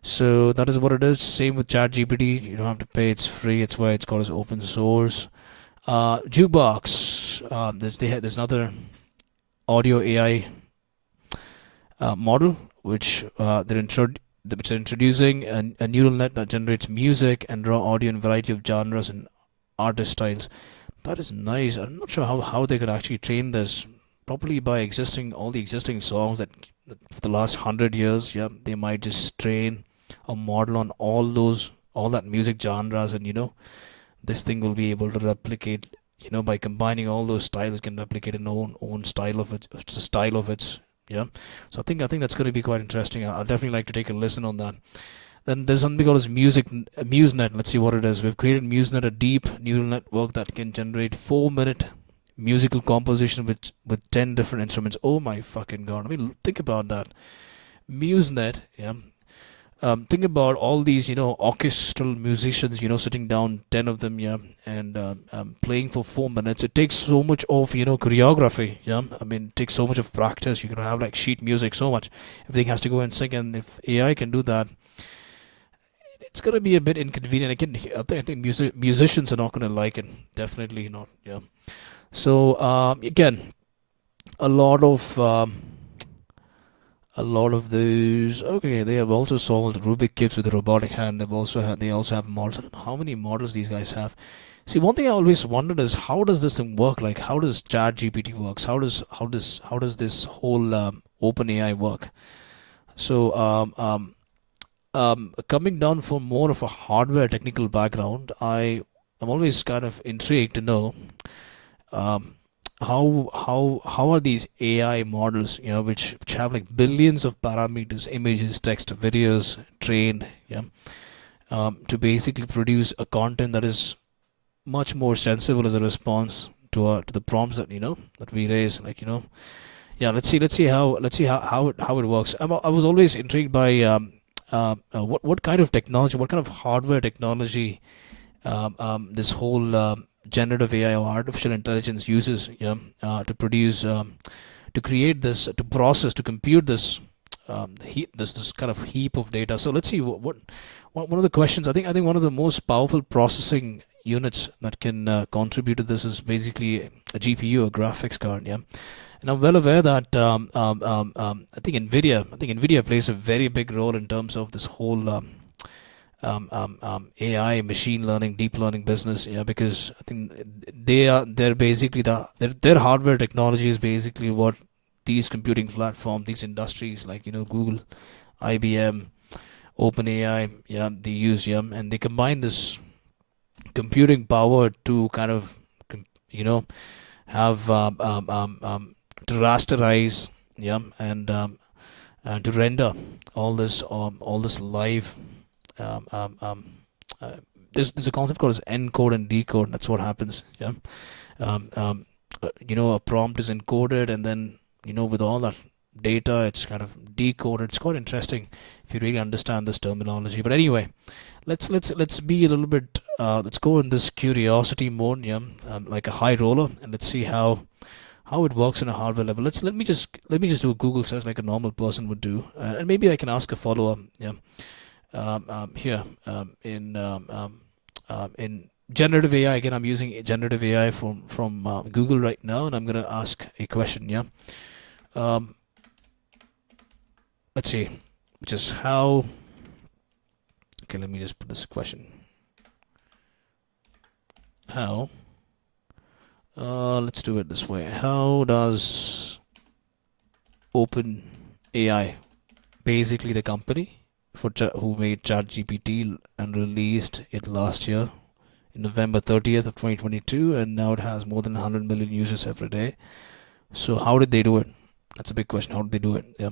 So that is what it is. Same with ChatGPT. You don't have to pay. It's free. It's why it's called as open source. Jukebox. There's another audio AI model which they're introducing a neural net that generates music and raw audio in a variety of genres and artist styles. That is nice. I'm not sure how they could actually train this. Probably by all the existing songs that for the last 100 years. Yeah, they might just train a model on all that music genres, and this thing will be able to replicate. By combining all those styles, it can replicate an own style of it. It's a style of its. Yeah, so I think that's going to be quite interesting. I'll definitely like to take a listen on that. Then there's something called as MuseNet. Let's see what it is. We've created MuseNet, a deep neural network that can generate 4-minute musical composition with 10 different instruments. Oh my fucking god! I mean, think about that. MuseNet, yeah. Think about all these, orchestral musicians, sitting down, 10 of them, yeah, and playing for 4 minutes. It takes so much of, choreography, yeah. I mean, it takes so much of practice. You can have like sheet music, so much. Everything has to go in sync, and if AI can do that, it's gonna be a bit inconvenient. I think musicians are not gonna like it. Definitely not, yeah. So again, a lot of those. Okay, they have also solved Rubik cubes with a robotic hand. They also have models. I don't know how many models these guys have. See, one thing I always wondered is how does this thing work? Like, how does ChatGPT works? How does this whole OpenAI work? So coming down from more of a hardware technical background, I'm always kind of intrigued to know um, how are these AI models, which have like billions of parameters, images, text, videos, trained, yeah, to basically produce a content that is much more sensible as a response to the prompts that we raise, like yeah. Let's see how it works. I was always intrigued by what kind of technology, what kind of hardware technology this whole generative AI or artificial intelligence uses, yeah, to create this, to process, to compute this this kind of heap of data. So let's see what one of the questions. I think one of the most powerful processing units that can contribute to this is basically a GPU, a graphics card. Yeah, and I'm well aware that I think Nvidia plays a very big role in terms of this whole AI, machine learning, deep learning business. Yeah, because I think they're basically their hardware technology is basically what these computing platforms, these industries like Google, IBM, OpenAI, yeah, they use, yeah, and they combine this computing power to kind of you know have to rasterize, yeah, and to render all this live. Um, um, um, there's a concept called as encode and decode. That's what happens. Yeah, um, um, a prompt is encoded, and then with all that data, it's kind of decoded. It's quite interesting if you really understand this terminology. But anyway, let's be a little bit. Let's go in this curiosity mode. Yeah, like a high roller, and let's see how it works on a hardware level. Let me just do a Google search like a normal person would do, and maybe I can ask a follow up. Yeah, here in generative AI. Again, I'm using generative AI from Google right now, and I'm gonna ask a question. Yeah, um, let's see, which is how. Okay, let me just put this question. How? Let's do it this way. How does OpenAI, basically the company who made ChatGPT and released it last year in November 30th of 2022, and now it has more than 100 million users every day. So how did they do it? That's a big question. How did they do it? Yeah.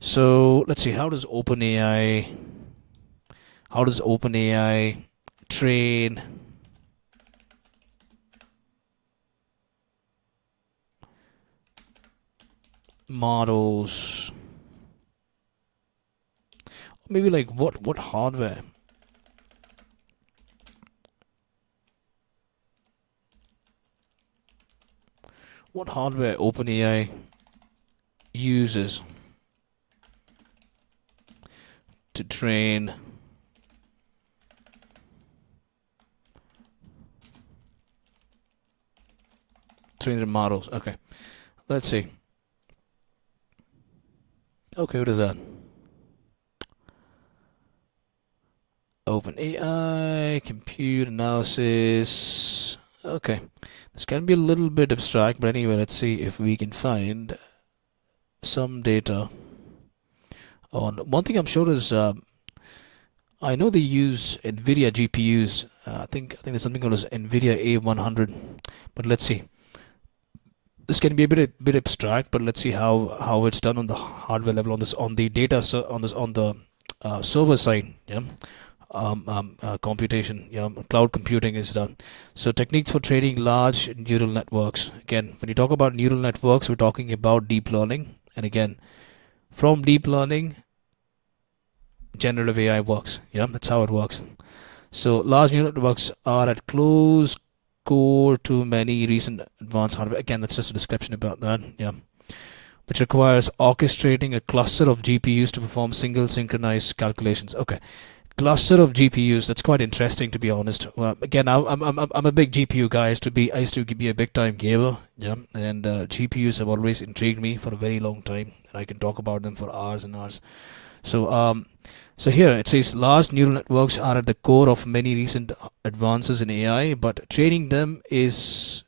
So let's see. How does OpenAI train models maybe like what hardware? What hardware OpenAI uses to train 300 models? Okay, let's see. Okay, what is that? OpenAI, compute analysis. Okay, this can be a little bit abstract, but anyway, let's see if we can find some data on. One thing I'm sure is I know they use NVIDIA GPUs. I think there's something called as NVIDIA A100, but let's see. This can be a bit abstract, but let's see how it's done on the hardware level, on the data on the server side. Yeah. Computation, cloud computing is done. So techniques for training large neural networks. Again, when you talk about neural networks, we're talking about deep learning. And again, from deep learning, generative AI works. Yeah, that's how it works. So large neural networks are at close core to many recent advanced hardware. Again, that's just a description about that. Yeah. Which requires orchestrating a cluster of GPUs to perform single synchronized calculations. Okay. Cluster of GPUs. That's quite interesting, to be honest. Well, again, I'm a big GPU guy. I used to be a big time gamer, yeah. And GPUs have always intrigued me for a very long time, and I can talk about them for hours and hours. So so here it says large neural networks are at the core of many recent advances in AI, but training them is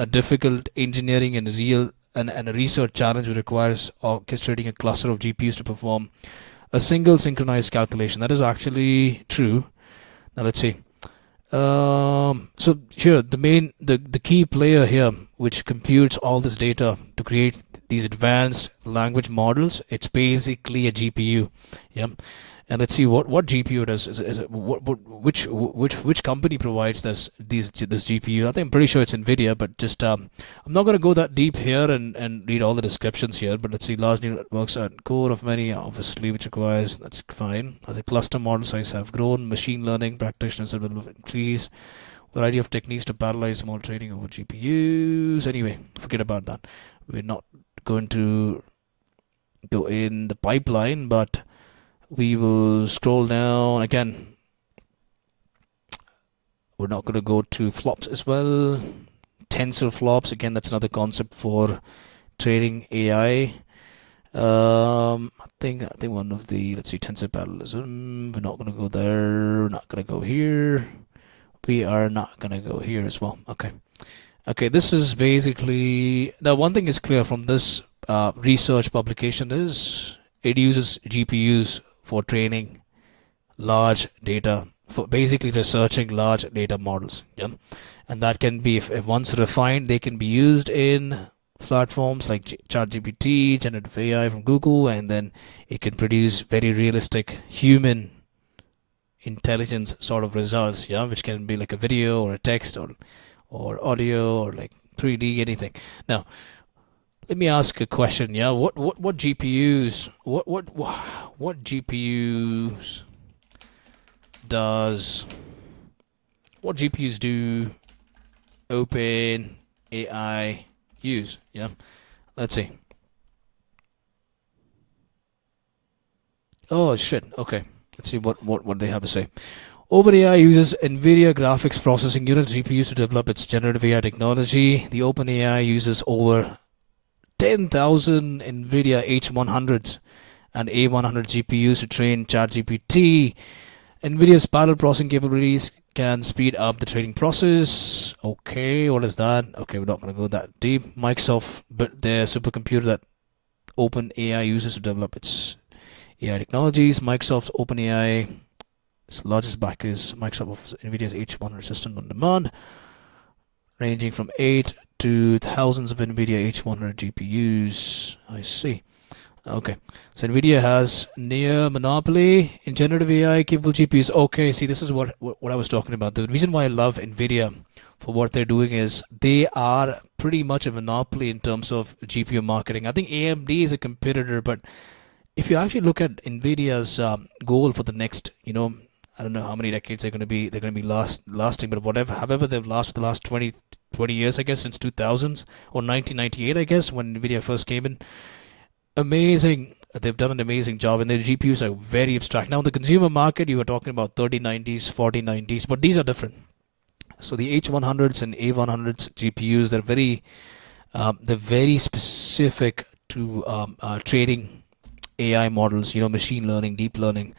a difficult engineering and a research challenge which requires orchestrating a cluster of GPUs to perform a single synchronized calculation. That is actually true. Now let's see. So here the key player here, which computes all this data to create these advanced language models, it's basically a GPU. Yeah. And let's see what GPU does. Which company provides this GPU? I think I'm pretty sure it's NVIDIA, but just I'm not going to go that deep here and read all the descriptions here. But let's see, large neural networks are at core of many, obviously, which requires, that's fine. As a cluster model size have grown, machine learning practitioners have increased, variety of techniques to parallelize small training over GPUs. Anyway, forget about that. We're not going to go in the pipeline, but we will scroll down again. We're not going to go to flops as well. Tensor flops, again, that's another concept for training AI. I think one of the, let's see, tensor parallelism. We're not going to go there. We're not going to go here. We are not going to go here as well. Okay, this is basically, now one thing is clear from this research publication is it uses GPUs for training large data, for basically researching large data models. Yeah, and that can be, if once refined, they can be used in platforms like ChatGPT, generative AI from Google, and then it can produce very realistic human intelligence sort of results. Yeah, which can be like a video or a text or audio or like 3D, anything. Now, let me ask a question. Yeah, what GPUs? What GPUs does? What GPUs do OpenAI use? Yeah, let's see. Oh shit. Okay, let's see what they have to say. OpenAI uses NVIDIA graphics processing unit GPUs to develop its generative AI technology. The OpenAI uses over 10,000 NVIDIA H100s and A100 GPUs to train ChatGPT. NVIDIA's parallel processing capabilities can speed up the training process. Okay, what is that? Okay, we're not going to go that deep. Microsoft built their supercomputer that OpenAI uses to develop its AI technologies. Microsoft's OpenAI, its largest backer is Microsoft offers NVIDIA's H100 system on demand, ranging from 8 to thousands of NVIDIA H100 GPUs. I see. Okay, so NVIDIA has near monopoly in generative AI capable GPUs. Okay, see, this is what I was talking about. The reason why I love NVIDIA for what they're doing is they are pretty much a monopoly in terms of GPU marketing. I think AMD is a competitor, but if you actually look at Nvidia's goal for the next, I don't know how many decades they're going to be lasting, but however they've lasted for the last 20 years, I guess, since 2000s or 1998, I guess, when Nvidia first came in. Amazing. They've done an amazing job, and their GPUs are very abstract. Now, in the consumer market, you were talking about 3090s, 4090s, but these are different. So the H100s and A100s GPUs, they're very specific to trading AI models, machine learning, deep learning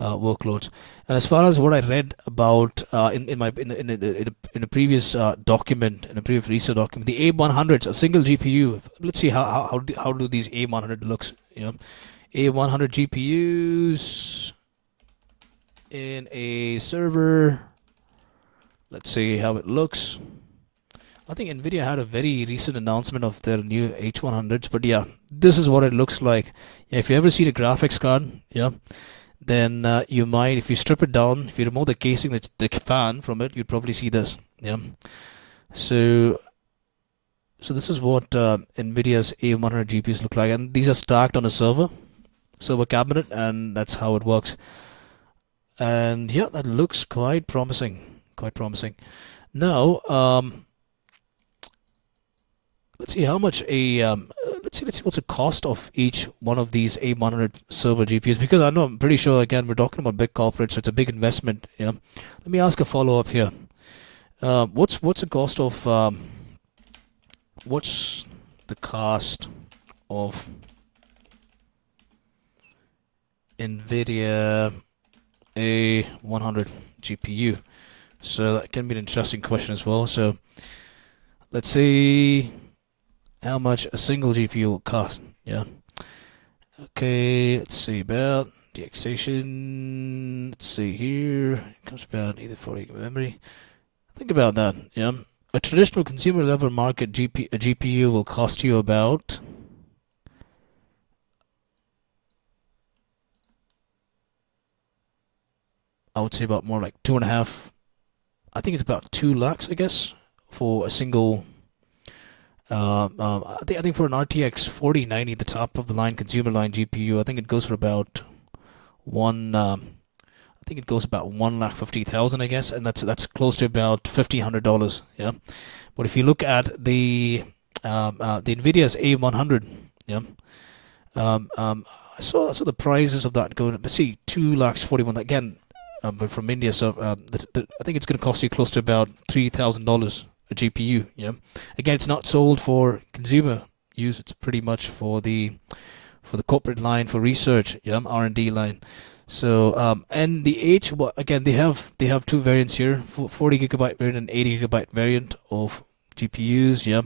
workloads. And as far as what I read about in a previous document, in a previous research document, the A100s, a single GPU. Let's see how do these A100 looks. A100 GPUs in a server. Let's see how it looks. I think Nvidia had a very recent announcement of their new H100s, but yeah, this is what it looks like. Yeah, if you ever see the graphics card, yeah, then you might, if you strip it down, if you remove the casing, the fan from it, you'd probably see this. Yeah. So this is what Nvidia's A100 GPUs look like, and these are stacked on a server cabinet, and that's how it works. And yeah, that looks quite promising. Quite promising. Now, let's see how much let's see what's the cost of each one of these A100 server GPUs, because I'm pretty sure, again, we're talking about big corporates, so it's a big investment. Yeah. Let me ask a follow-up here. What's the cost of what's the cost of Nvidia A100 GPU? So that can be an interesting question as well. So let's see how much a single GPU will cost. Yeah. Okay, let's see about DX Let's see here. It comes about either 40 GB memory. Think about that. Yeah. A traditional consumer level market GPU will cost you about I would say about more like 2.5. I think it's about 2 lakhs, I guess, for a single. I think for an RTX 4090, the top of the line consumer line GPU, I think it goes for about one. I think it goes about 1,50,000, I guess, and that's close to about $1,500. Yeah, but if you look at the Nvidia's A100, yeah, I saw the prices of that going. But see, 2,41,000 again. But from India, so I think it's going to cost you close to about $3,000 a GPU. Yeah, again, it's not sold for consumer use. It's pretty much for the corporate line, for research, yeah, R&D line. So and the again, they have 2 variants here: 40 gigabyte variant and 80 gigabyte variant of GPUs. Yeah,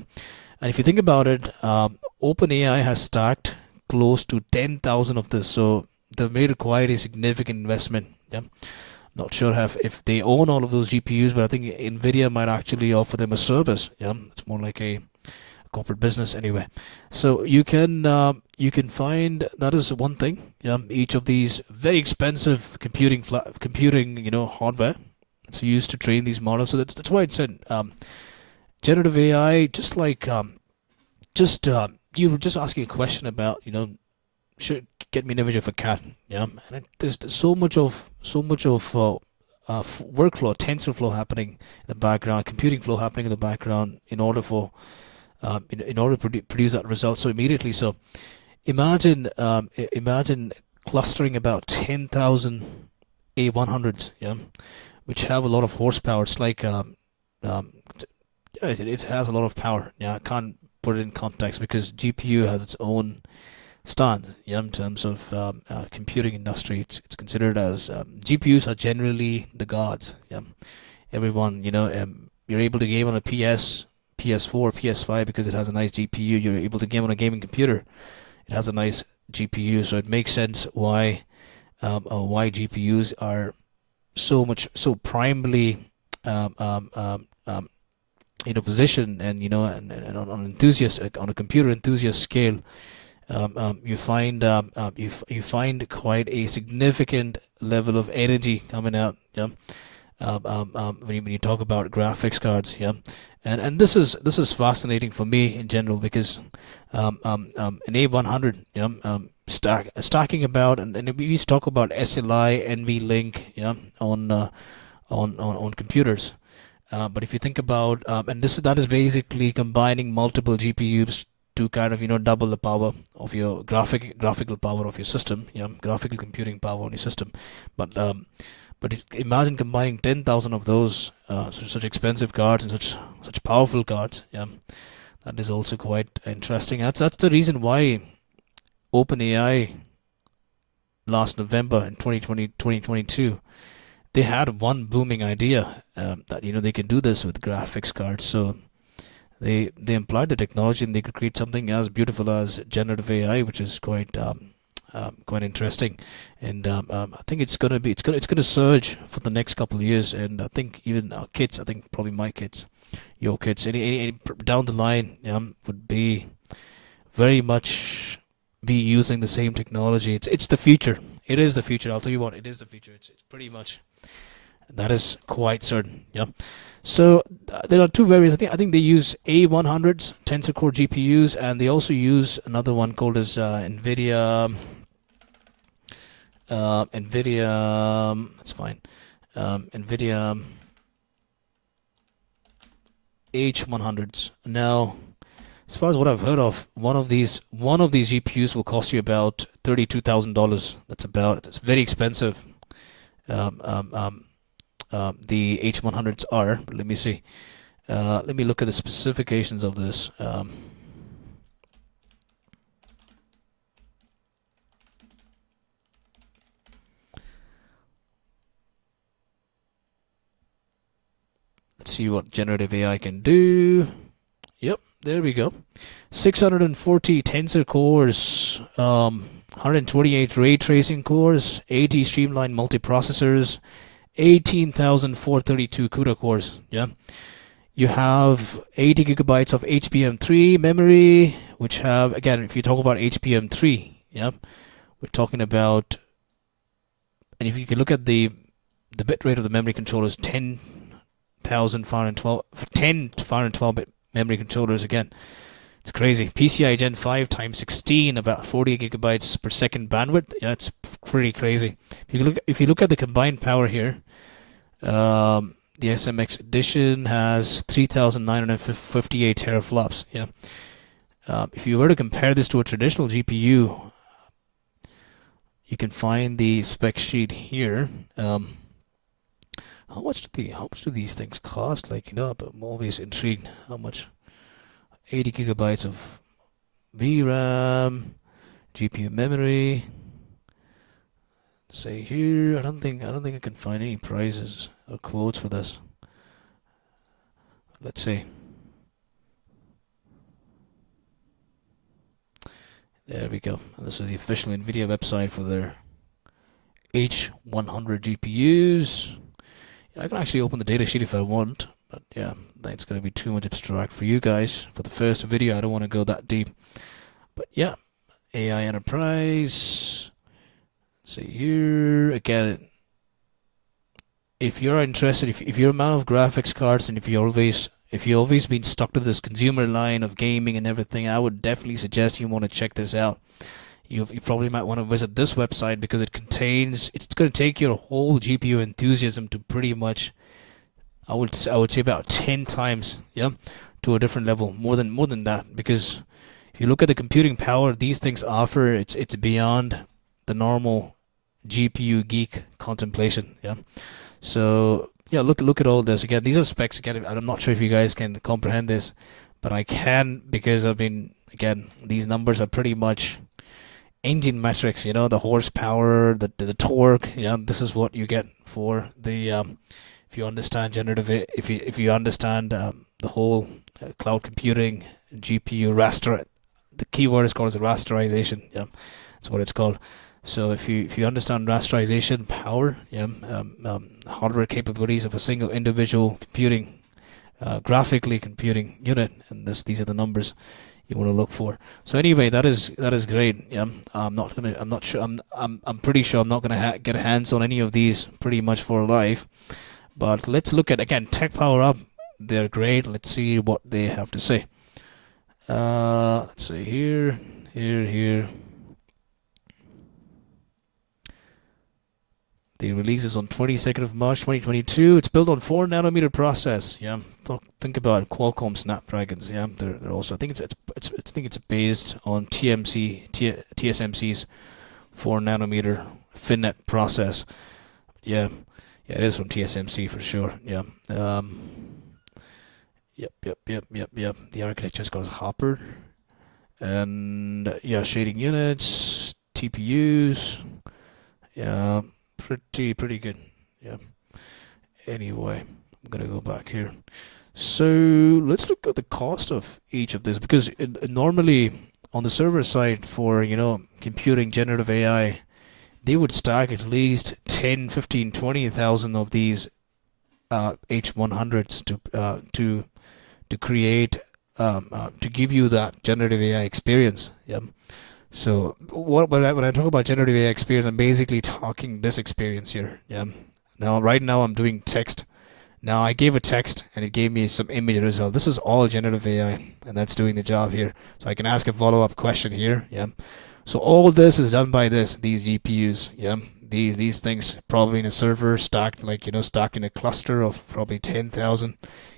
and if you think about it, OpenAI has stacked close to 10,000 of this, so they may require a significant investment. Yeah. Not sure if they own all of those GPUs, but I think Nvidia might actually offer them a service. Yeah, it's more like a corporate business anyway. So you can find that is one thing. Yeah, each of these very expensive computing hardware it's used to train these models. So that's why it said generative AI, just like you were just asking a question about should get me an image of a cat. Yeah, and there's so much of workflow, TensorFlow happening in the background, computing flow happening in the background in order to produce that result so immediately. So imagine clustering about 10,000 A100s, yeah, which have a lot of horsepower. It's like it has a lot of power. Yeah, I can't put it in context because GPU has its own stand, yeah, in terms of computing industry. It's considered as GPUs are generally the gods. Yeah, everyone, you're able to game on a PS4, PS5 because it has a nice GPU. You're able to game on a gaming computer. It has a nice GPU, so it makes sense why GPUs are so primarily positioned and on enthusiast on a computer enthusiast scale. You find quite a significant level of energy coming out. Yeah, when you talk about graphics cards. Yeah, and this is fascinating for me in general because an A100, stacking about, and we used to talk about SLI, NVLink, yeah, on computers. But if you think about, and that is basically combining multiple GPUs to kind of double the power of your graphical power of your system, yeah, graphical computing power on your system. But imagine combining 10,000 of those such expensive cards and such powerful cards. Yeah, that is also quite interesting. That's the reason why OpenAI last November in 2022 they had one booming idea that they can do this with graphics cards. So they employed the technology and they could create something as beautiful as generative AI, which is quite interesting. And I think it's gonna surge for the next couple of years. And I think even our kids, I think probably my kids, your kids, any down the line, would be very much be using the same technology. It's the future. It is the future. I'll tell you what, it is the future. It's pretty much, that is quite certain. Yeah. So there are two variants. I think they use A100s Tensor Core GPUs, and they also use another one called as NVIDIA. That's fine. NVIDIA H100s. Now, as far as what I've heard of, one of these GPUs will cost you about $32,000. It's very expensive. The H100s are. But let me see. Let me look at the specifications of this. Let's see what generative AI can do. Yep, there we go. 640 tensor cores, 128 ray tracing cores, 80 streamlined multiprocessors, 18,432 CUDA cores. Yeah, you have 80 gigabytes of HBM3 memory, which have, again, if you talk about HBM3, yeah, we're talking about, and if you can look at the bit rate of the memory controllers, 10 to 512 bit memory controllers. Again, it's crazy. PCI Gen 5 times 16, about 40 gigabytes per second bandwidth. Yeah, it's pretty crazy. If you look at the combined power here, the SMX edition has 3,958 teraflops. Yeah. If you were to compare this to a traditional GPU, you can find the spec sheet here. How much do these things cost? Like, I'm always intrigued how much. 80 gigabytes of VRAM, GPU memory. Say here, I don't think I can find any prices or quotes for this. Let's see. There we go. And this is the official NVIDIA website for their H100 GPUs. I can actually open the datasheet if I want, but yeah, that's going to be too much abstract for you guys. For the first video, I don't want to go that deep. But yeah, AI Enterprise. See here, again, if you're interested, if you're a man of graphics cards, and if you always been stuck to this consumer line of gaming and everything, I would definitely suggest you want to check this out. You probably might want to visit this website because it's going to take your whole GPU enthusiasm to pretty much, I would say about 10 times, yeah, to a different level, more than that, because if you look at the computing power these things offer, it's beyond the normal GPU geek contemplation, yeah. So yeah, look at all this. Again, these are specs. Again, I'm not sure if you guys can comprehend this, but I can, because again, these numbers are pretty much engine metrics, the horsepower, the torque. Yeah, this is what you get for the if you understand if you understand the whole cloud computing GPU raster. The keyword is called as rasterization. Yeah, that's what it's called. So if you understand rasterization power, yeah, hardware capabilities of a single individual computing, graphically computing unit, and these are the numbers you want to look for. So anyway, that is great. Yeah, I'm pretty sure I'm not gonna get hands on any of these pretty much for life. But let's look at, again, Tech Power Up. They're great. Let's see what they have to say. Let's see here. The release is on 22nd of March 2022. It's built on 4 nanometer process. Yeah, think about it, Qualcomm Snapdragons. Yeah, they're also. I think it's based on TSMC's 4 nanometer FinFET process. Yeah, it is from TSMC for sure. Yeah. Yep. The architecture is called Hopper, and yeah, shading units, TPUs. Yeah, pretty good. Yeah. Anyway, I'm gonna go back here. So let's look at the cost of each of this, because normally on the server side for computing generative AI, they would stack at least 10, 15, 20,000 of these H100s to create to give you that generative AI experience. Yeah. So when I talk about generative AI experience, I'm basically talking this experience here. Yeah. Right now I'm doing text. Now I gave a text and it gave me some image result. This is all generative AI, and that's doing the job here. So I can ask a follow-up question here. Yeah. So all this is done by these GPUs. Yeah. These things probably in a server stacked stacked in a cluster of probably 10,000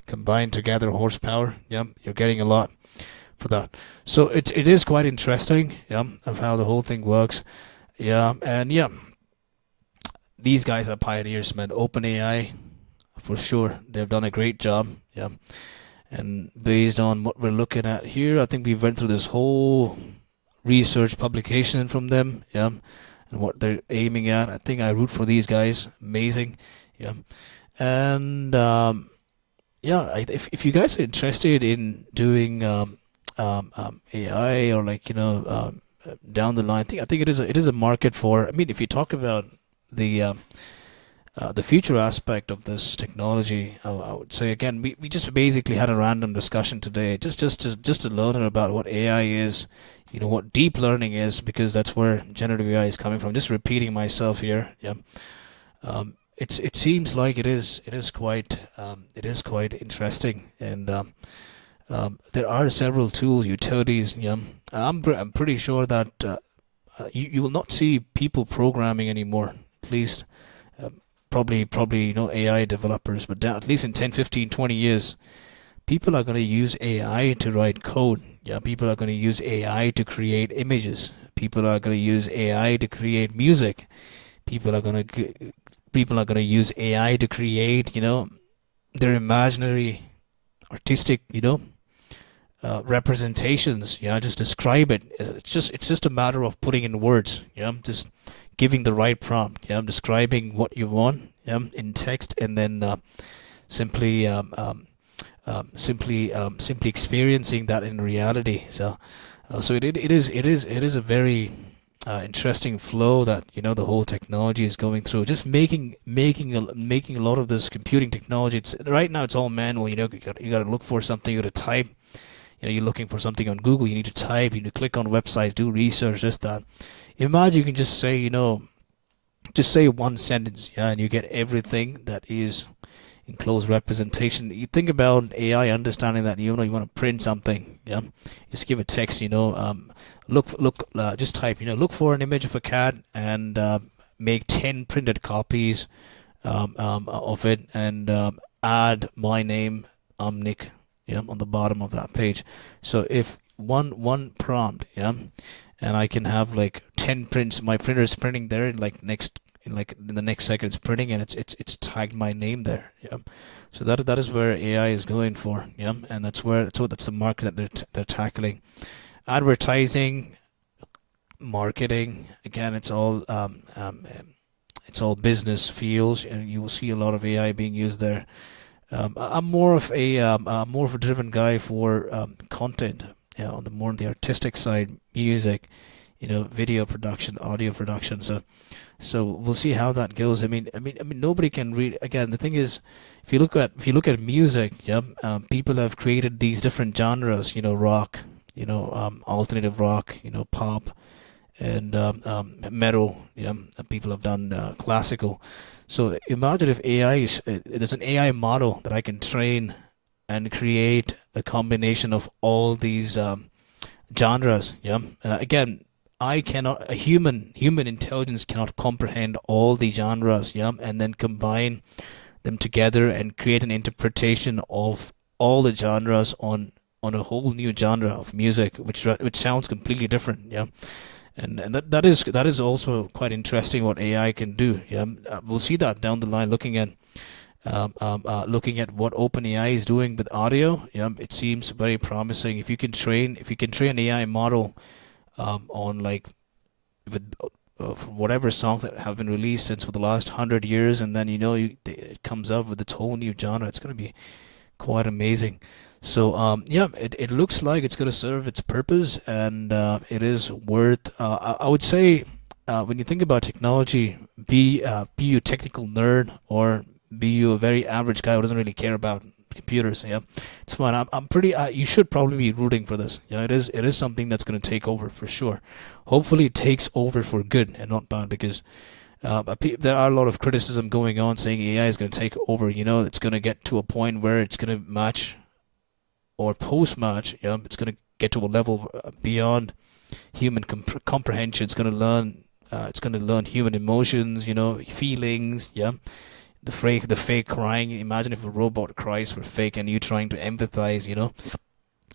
combined together horsepower. Yeah. You're getting a lot for that. So it is quite interesting, yeah, of how the whole thing works. Yeah, and yeah, these guys are pioneers, man. OpenAI, for sure, they've done a great job. Yeah, and based on what we're looking at here, I think we went through this whole research publication from them. Yeah, and what they're aiming at. I think I root for these guys. Amazing. Yeah, and yeah, if you guys are interested in doing AI, or down the line, I think it is a market for. I mean, if you talk about the future aspect of this technology, I would say again, we just basically had a random discussion today, just to learn about what AI is, what deep learning is, because that's where generative AI is coming from. Just repeating myself here, yeah. It seems like it is quite interesting, and there are several tools, utilities. Yeah, I'm pretty sure that you will not see people programming anymore. At least probably AI developers, but at least in 10, 15, 20 years, people are going to use AI to write code. Yeah, people are going to use AI to create images. People are going to use AI to create music. People are going to use AI to create their imaginary artistic representations. Yeah, just describe it. It's just a matter of putting in words. Yeah, just giving the right prompt. Yeah, describing what you want. Yeah, in text, and then simply experiencing that in reality. So it is a very interesting flow that the whole technology is going through. Just making a lot of this computing technology. Right now it's all manual. You got to look for something. You got to type. You're looking for something on Google. You need to type. You need to click on websites, do research, this, that. Imagine you can just say just say one sentence, yeah, and you get everything that is in close representation. You think about AI understanding that you want to print something, yeah. Just give a text, just type, look for an image of a cat and make 10 printed copies of it, and add my name, Nick, yeah, on the bottom of that page. So if one prompt, yeah, and I can have like 10 prints. My printer is printing there in the next second it's printing, and it's tagged my name there. Yeah, so that is where AI is going for. Yeah, and that's the market that they're tackling. Advertising, marketing, again, it's all business fields, and you will see a lot of AI being used there. I'm more of a driven guy for content. On the artistic side, music, video production, audio production. So we'll see how that goes. I mean, nobody can read. Again, the thing is, if you look at music, yeah, people have created these different genres. Rock, alternative rock, pop, and metal. Yeah, people have done classical. So imagine if there's an AI model that I can train and create a combination of all these genres. Yeah. Again, a human intelligence cannot comprehend all the genres, yeah, and then combine them together and create an interpretation of all the genres on a whole new genre of music, which sounds completely different, yeah. And that is also quite interesting what AI can do. Yeah, we'll see that down the line. Looking at what OpenAI is doing with audio, yeah, it seems very promising. If you can train an AI model on like with whatever songs that have been released since for the last 100 years, and then it comes up with its whole new genre. It's going to be quite amazing. So yeah, it looks like it's going to serve its purpose, and it is worth. I would say when you think about technology, be you a technical nerd or be you a very average guy who doesn't really care about computers. Yeah, it's fine. I'm pretty. You should probably be rooting for this. Yeah, it is something that's going to take over for sure. Hopefully, it takes over for good and not bad, because there are a lot of criticism going on saying AI is going to take over. It's going to get to a point where it's going to match or post-match. It's going to get to a level beyond human comprehension. It's going to learn. It's going to learn human emotions. Feelings. Yeah, the fake crying. Imagine if a robot cries for fake, and you trying to empathize.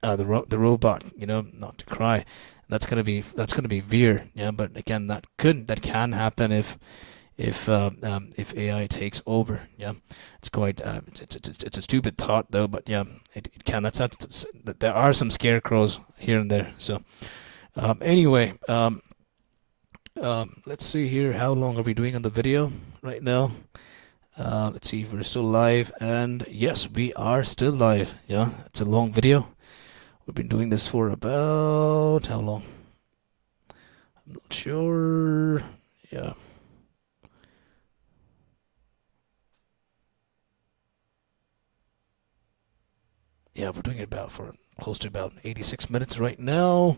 The robot. Not to cry. That's gonna be weird. Yeah, but again, that can happen if AI takes over. Yeah, it's quite it's a stupid thought though, but yeah, it can. There are some scarecrows here and there. So anyway, let's see here. How long are we doing on the video right now? Let's see if we're still live, and yes, we are still live. Yeah, it's a long video. We've been doing this for about how long? I'm not sure. Yeah. Yeah, we're doing it about for close to about 86 minutes right now.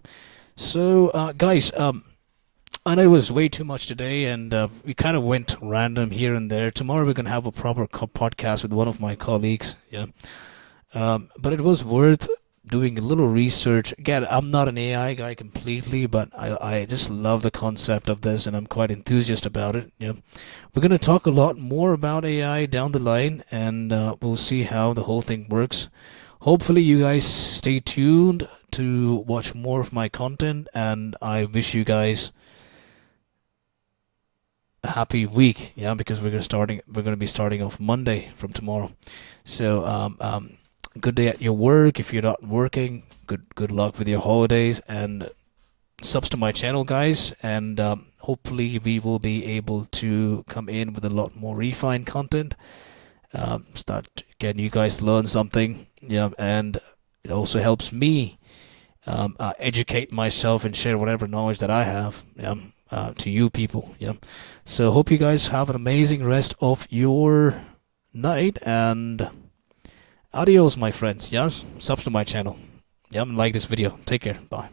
So, guys, I know it was way too much today, and we kind of went random here and there. Tomorrow we're gonna have a proper podcast with one of my colleagues. Yeah, but it was worth doing a little research. Again, I'm not an AI guy completely, but I just love the concept of this, and I'm quite enthusiastic about it. Yeah, we're gonna talk a lot more about AI down the line, and we'll see how the whole thing works. Hopefully, you guys stay tuned to watch more of my content, and I wish you guys a happy week. Yeah, because we're gonna be starting off Monday from tomorrow. So good day at your work. If you're not working, good luck with your holidays, and subs to my channel, guys, and hopefully we will be able to come in with a lot more refined content, so that again you guys learn something. Yeah, and it also helps me educate myself and share whatever knowledge that I have, to you people. Yeah, so hope you guys have an amazing rest of your night, and adios, my friends. Yes, subs to my channel. Yeah, like this video. Take care. Bye.